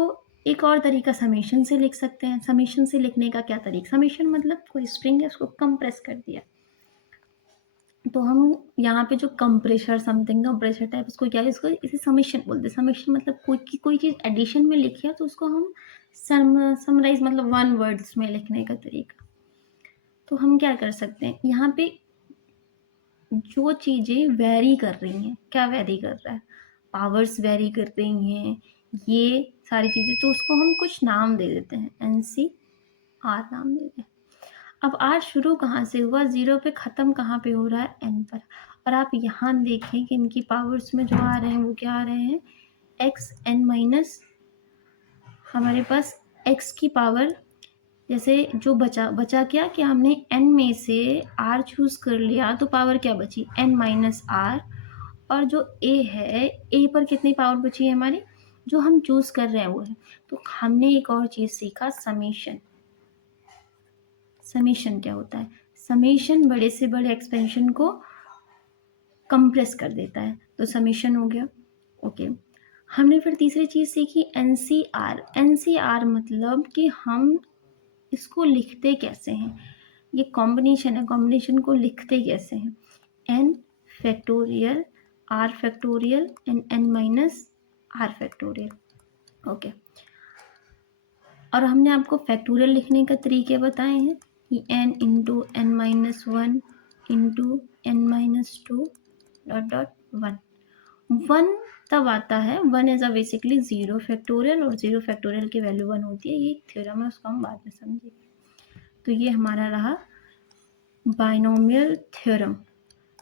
एक और तरीका समेशन से लिख सकते हैं। समेशन से लिखने का क्या तरीका, समेशन मतलब कोई स्ट्रिंग है उसको कंप्रेस कर दिया, तो हम यहाँ पे जो कंप्रेशर समथिंग कंप्रेशर टाइप उसको क्या है, इसको इसे समेशन बोलते हैं। समेशन मतलब कोई चीज़ एडिशन में लिखी है तो उसको हम समराइज मतलब वन वर्ड्स में लिखने का तरीका। तो हम क्या कर सकते हैं, यहाँ पे जो चीज़ें वेरी कर रही हैं, क्या वेरी कर रहा है, पावर्स वेरी कर रही हैं, ये सारी चीज़ें, तो उसको हम कुछ नाम दे देते हैं, NCR नाम दे देते हैं। अब R शुरू कहाँ से हुआ, 0 पे ख़त्म कहाँ पे हो रहा है, N पर। और आप यहाँ देखें कि इनकी पावर्स में जो आ रहे हैं वो क्या आ रहे हैं, x n माइनस हमारे पास x की पावर, जैसे जो बचा क्या कि हमने n में से r चूज़ कर लिया तो पावर क्या बची, n माइनस r। और जो a है, a पर कितनी पावर बची है हमारी, जो हम चूज़ कर रहे हैं वो है। तो हमने एक और चीज़ सीखा, समेशन। समेशन क्या होता है, समेशन बड़े से बड़े एक्सपेंशन को कंप्रेस कर देता है, तो समेशन हो गया। ओके, हमने फिर तीसरी चीज़ सीखी NCR। NCR मतलब कि हम इसको लिखते कैसे हैं, ये कॉम्बिनेशन है, कॉम्बिनेशन को लिखते कैसे हैं, n factorial r factorial and n minus r factorial. Okay, और हमने आपको फैक्टोरियल लिखने का तरीके बताए हैं कि n into n minus one into n minus two dot dot one. One तब आता है, one is a basically zero factorial, और जीरो फैक्टोरियल की वैल्यू वन होती है, ये एक थ्योरम है, उसको हम बाद में समझेंगे। तो ये हमारा रहा बाइनोमियल थ्योरम,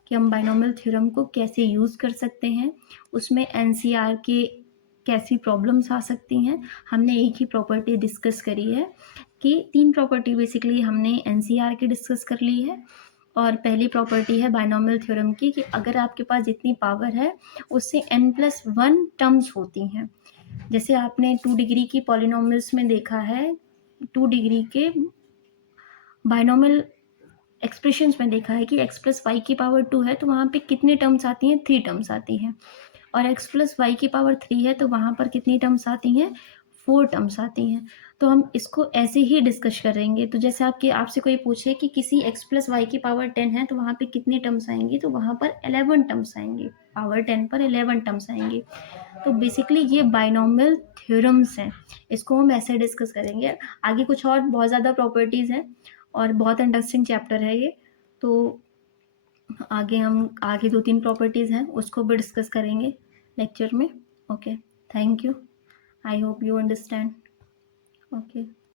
कि हम बाइनोमियल थ्योरम को कैसे यूज़ कर सकते हैं, उसमें NCR के कैसी प्रॉब्लम्स आ सकती हैं। हमने एक ही प्रॉपर्टी डिस्कस करी है, कि तीन प्रॉपर्टी बेसिकली हमने NCR की डिस्कस कर ली है। और पहली प्रॉपर्टी है बाइनोमियल थ्योरम की, कि अगर आपके पास जितनी पावर है उससे n+1 टर्म्स होती हैं। जैसे आपने 2 डिग्री की पॉलिनोमियल्स में देखा है, 2 डिग्री के बाइनोमियल एक्सप्रेशंस में देखा है कि x प्लस वाई की पावर 2 है तो वहाँ पे कितने टर्म्स आती हैं, 3 टर्म्स आती हैं। और x प्लस वाई की पावर 3 है तो वहाँ पर कितनी टर्म्स आती हैं, 4 टर्म्स आती हैं। तो हम इसको ऐसे ही डिस्कस करेंगे। तो जैसे आपसे कोई पूछे कि किसी x प्लस वाई की पावर 10 है तो वहाँ पे कितनी टर्म्स आएंगी, तो वहाँ पर 11 टर्म्स आएंगी, पावर 10 पर 11 टर्म्स आएंगी। तो बेसिकली ये बाइनोमियल थ्योरम्स हैं, इसको हम ऐसे डिस्कस करेंगे। आगे कुछ और बहुत ज़्यादा प्रॉपर्टीज़ हैं और बहुत इंटरेस्टिंग चैप्टर है ये। तो आगे 2-3 प्रॉपर्टीज़ हैं उसको भी डिस्कस करेंगे लेक्चर में। Okay, thank you, I hope you understand. Okay.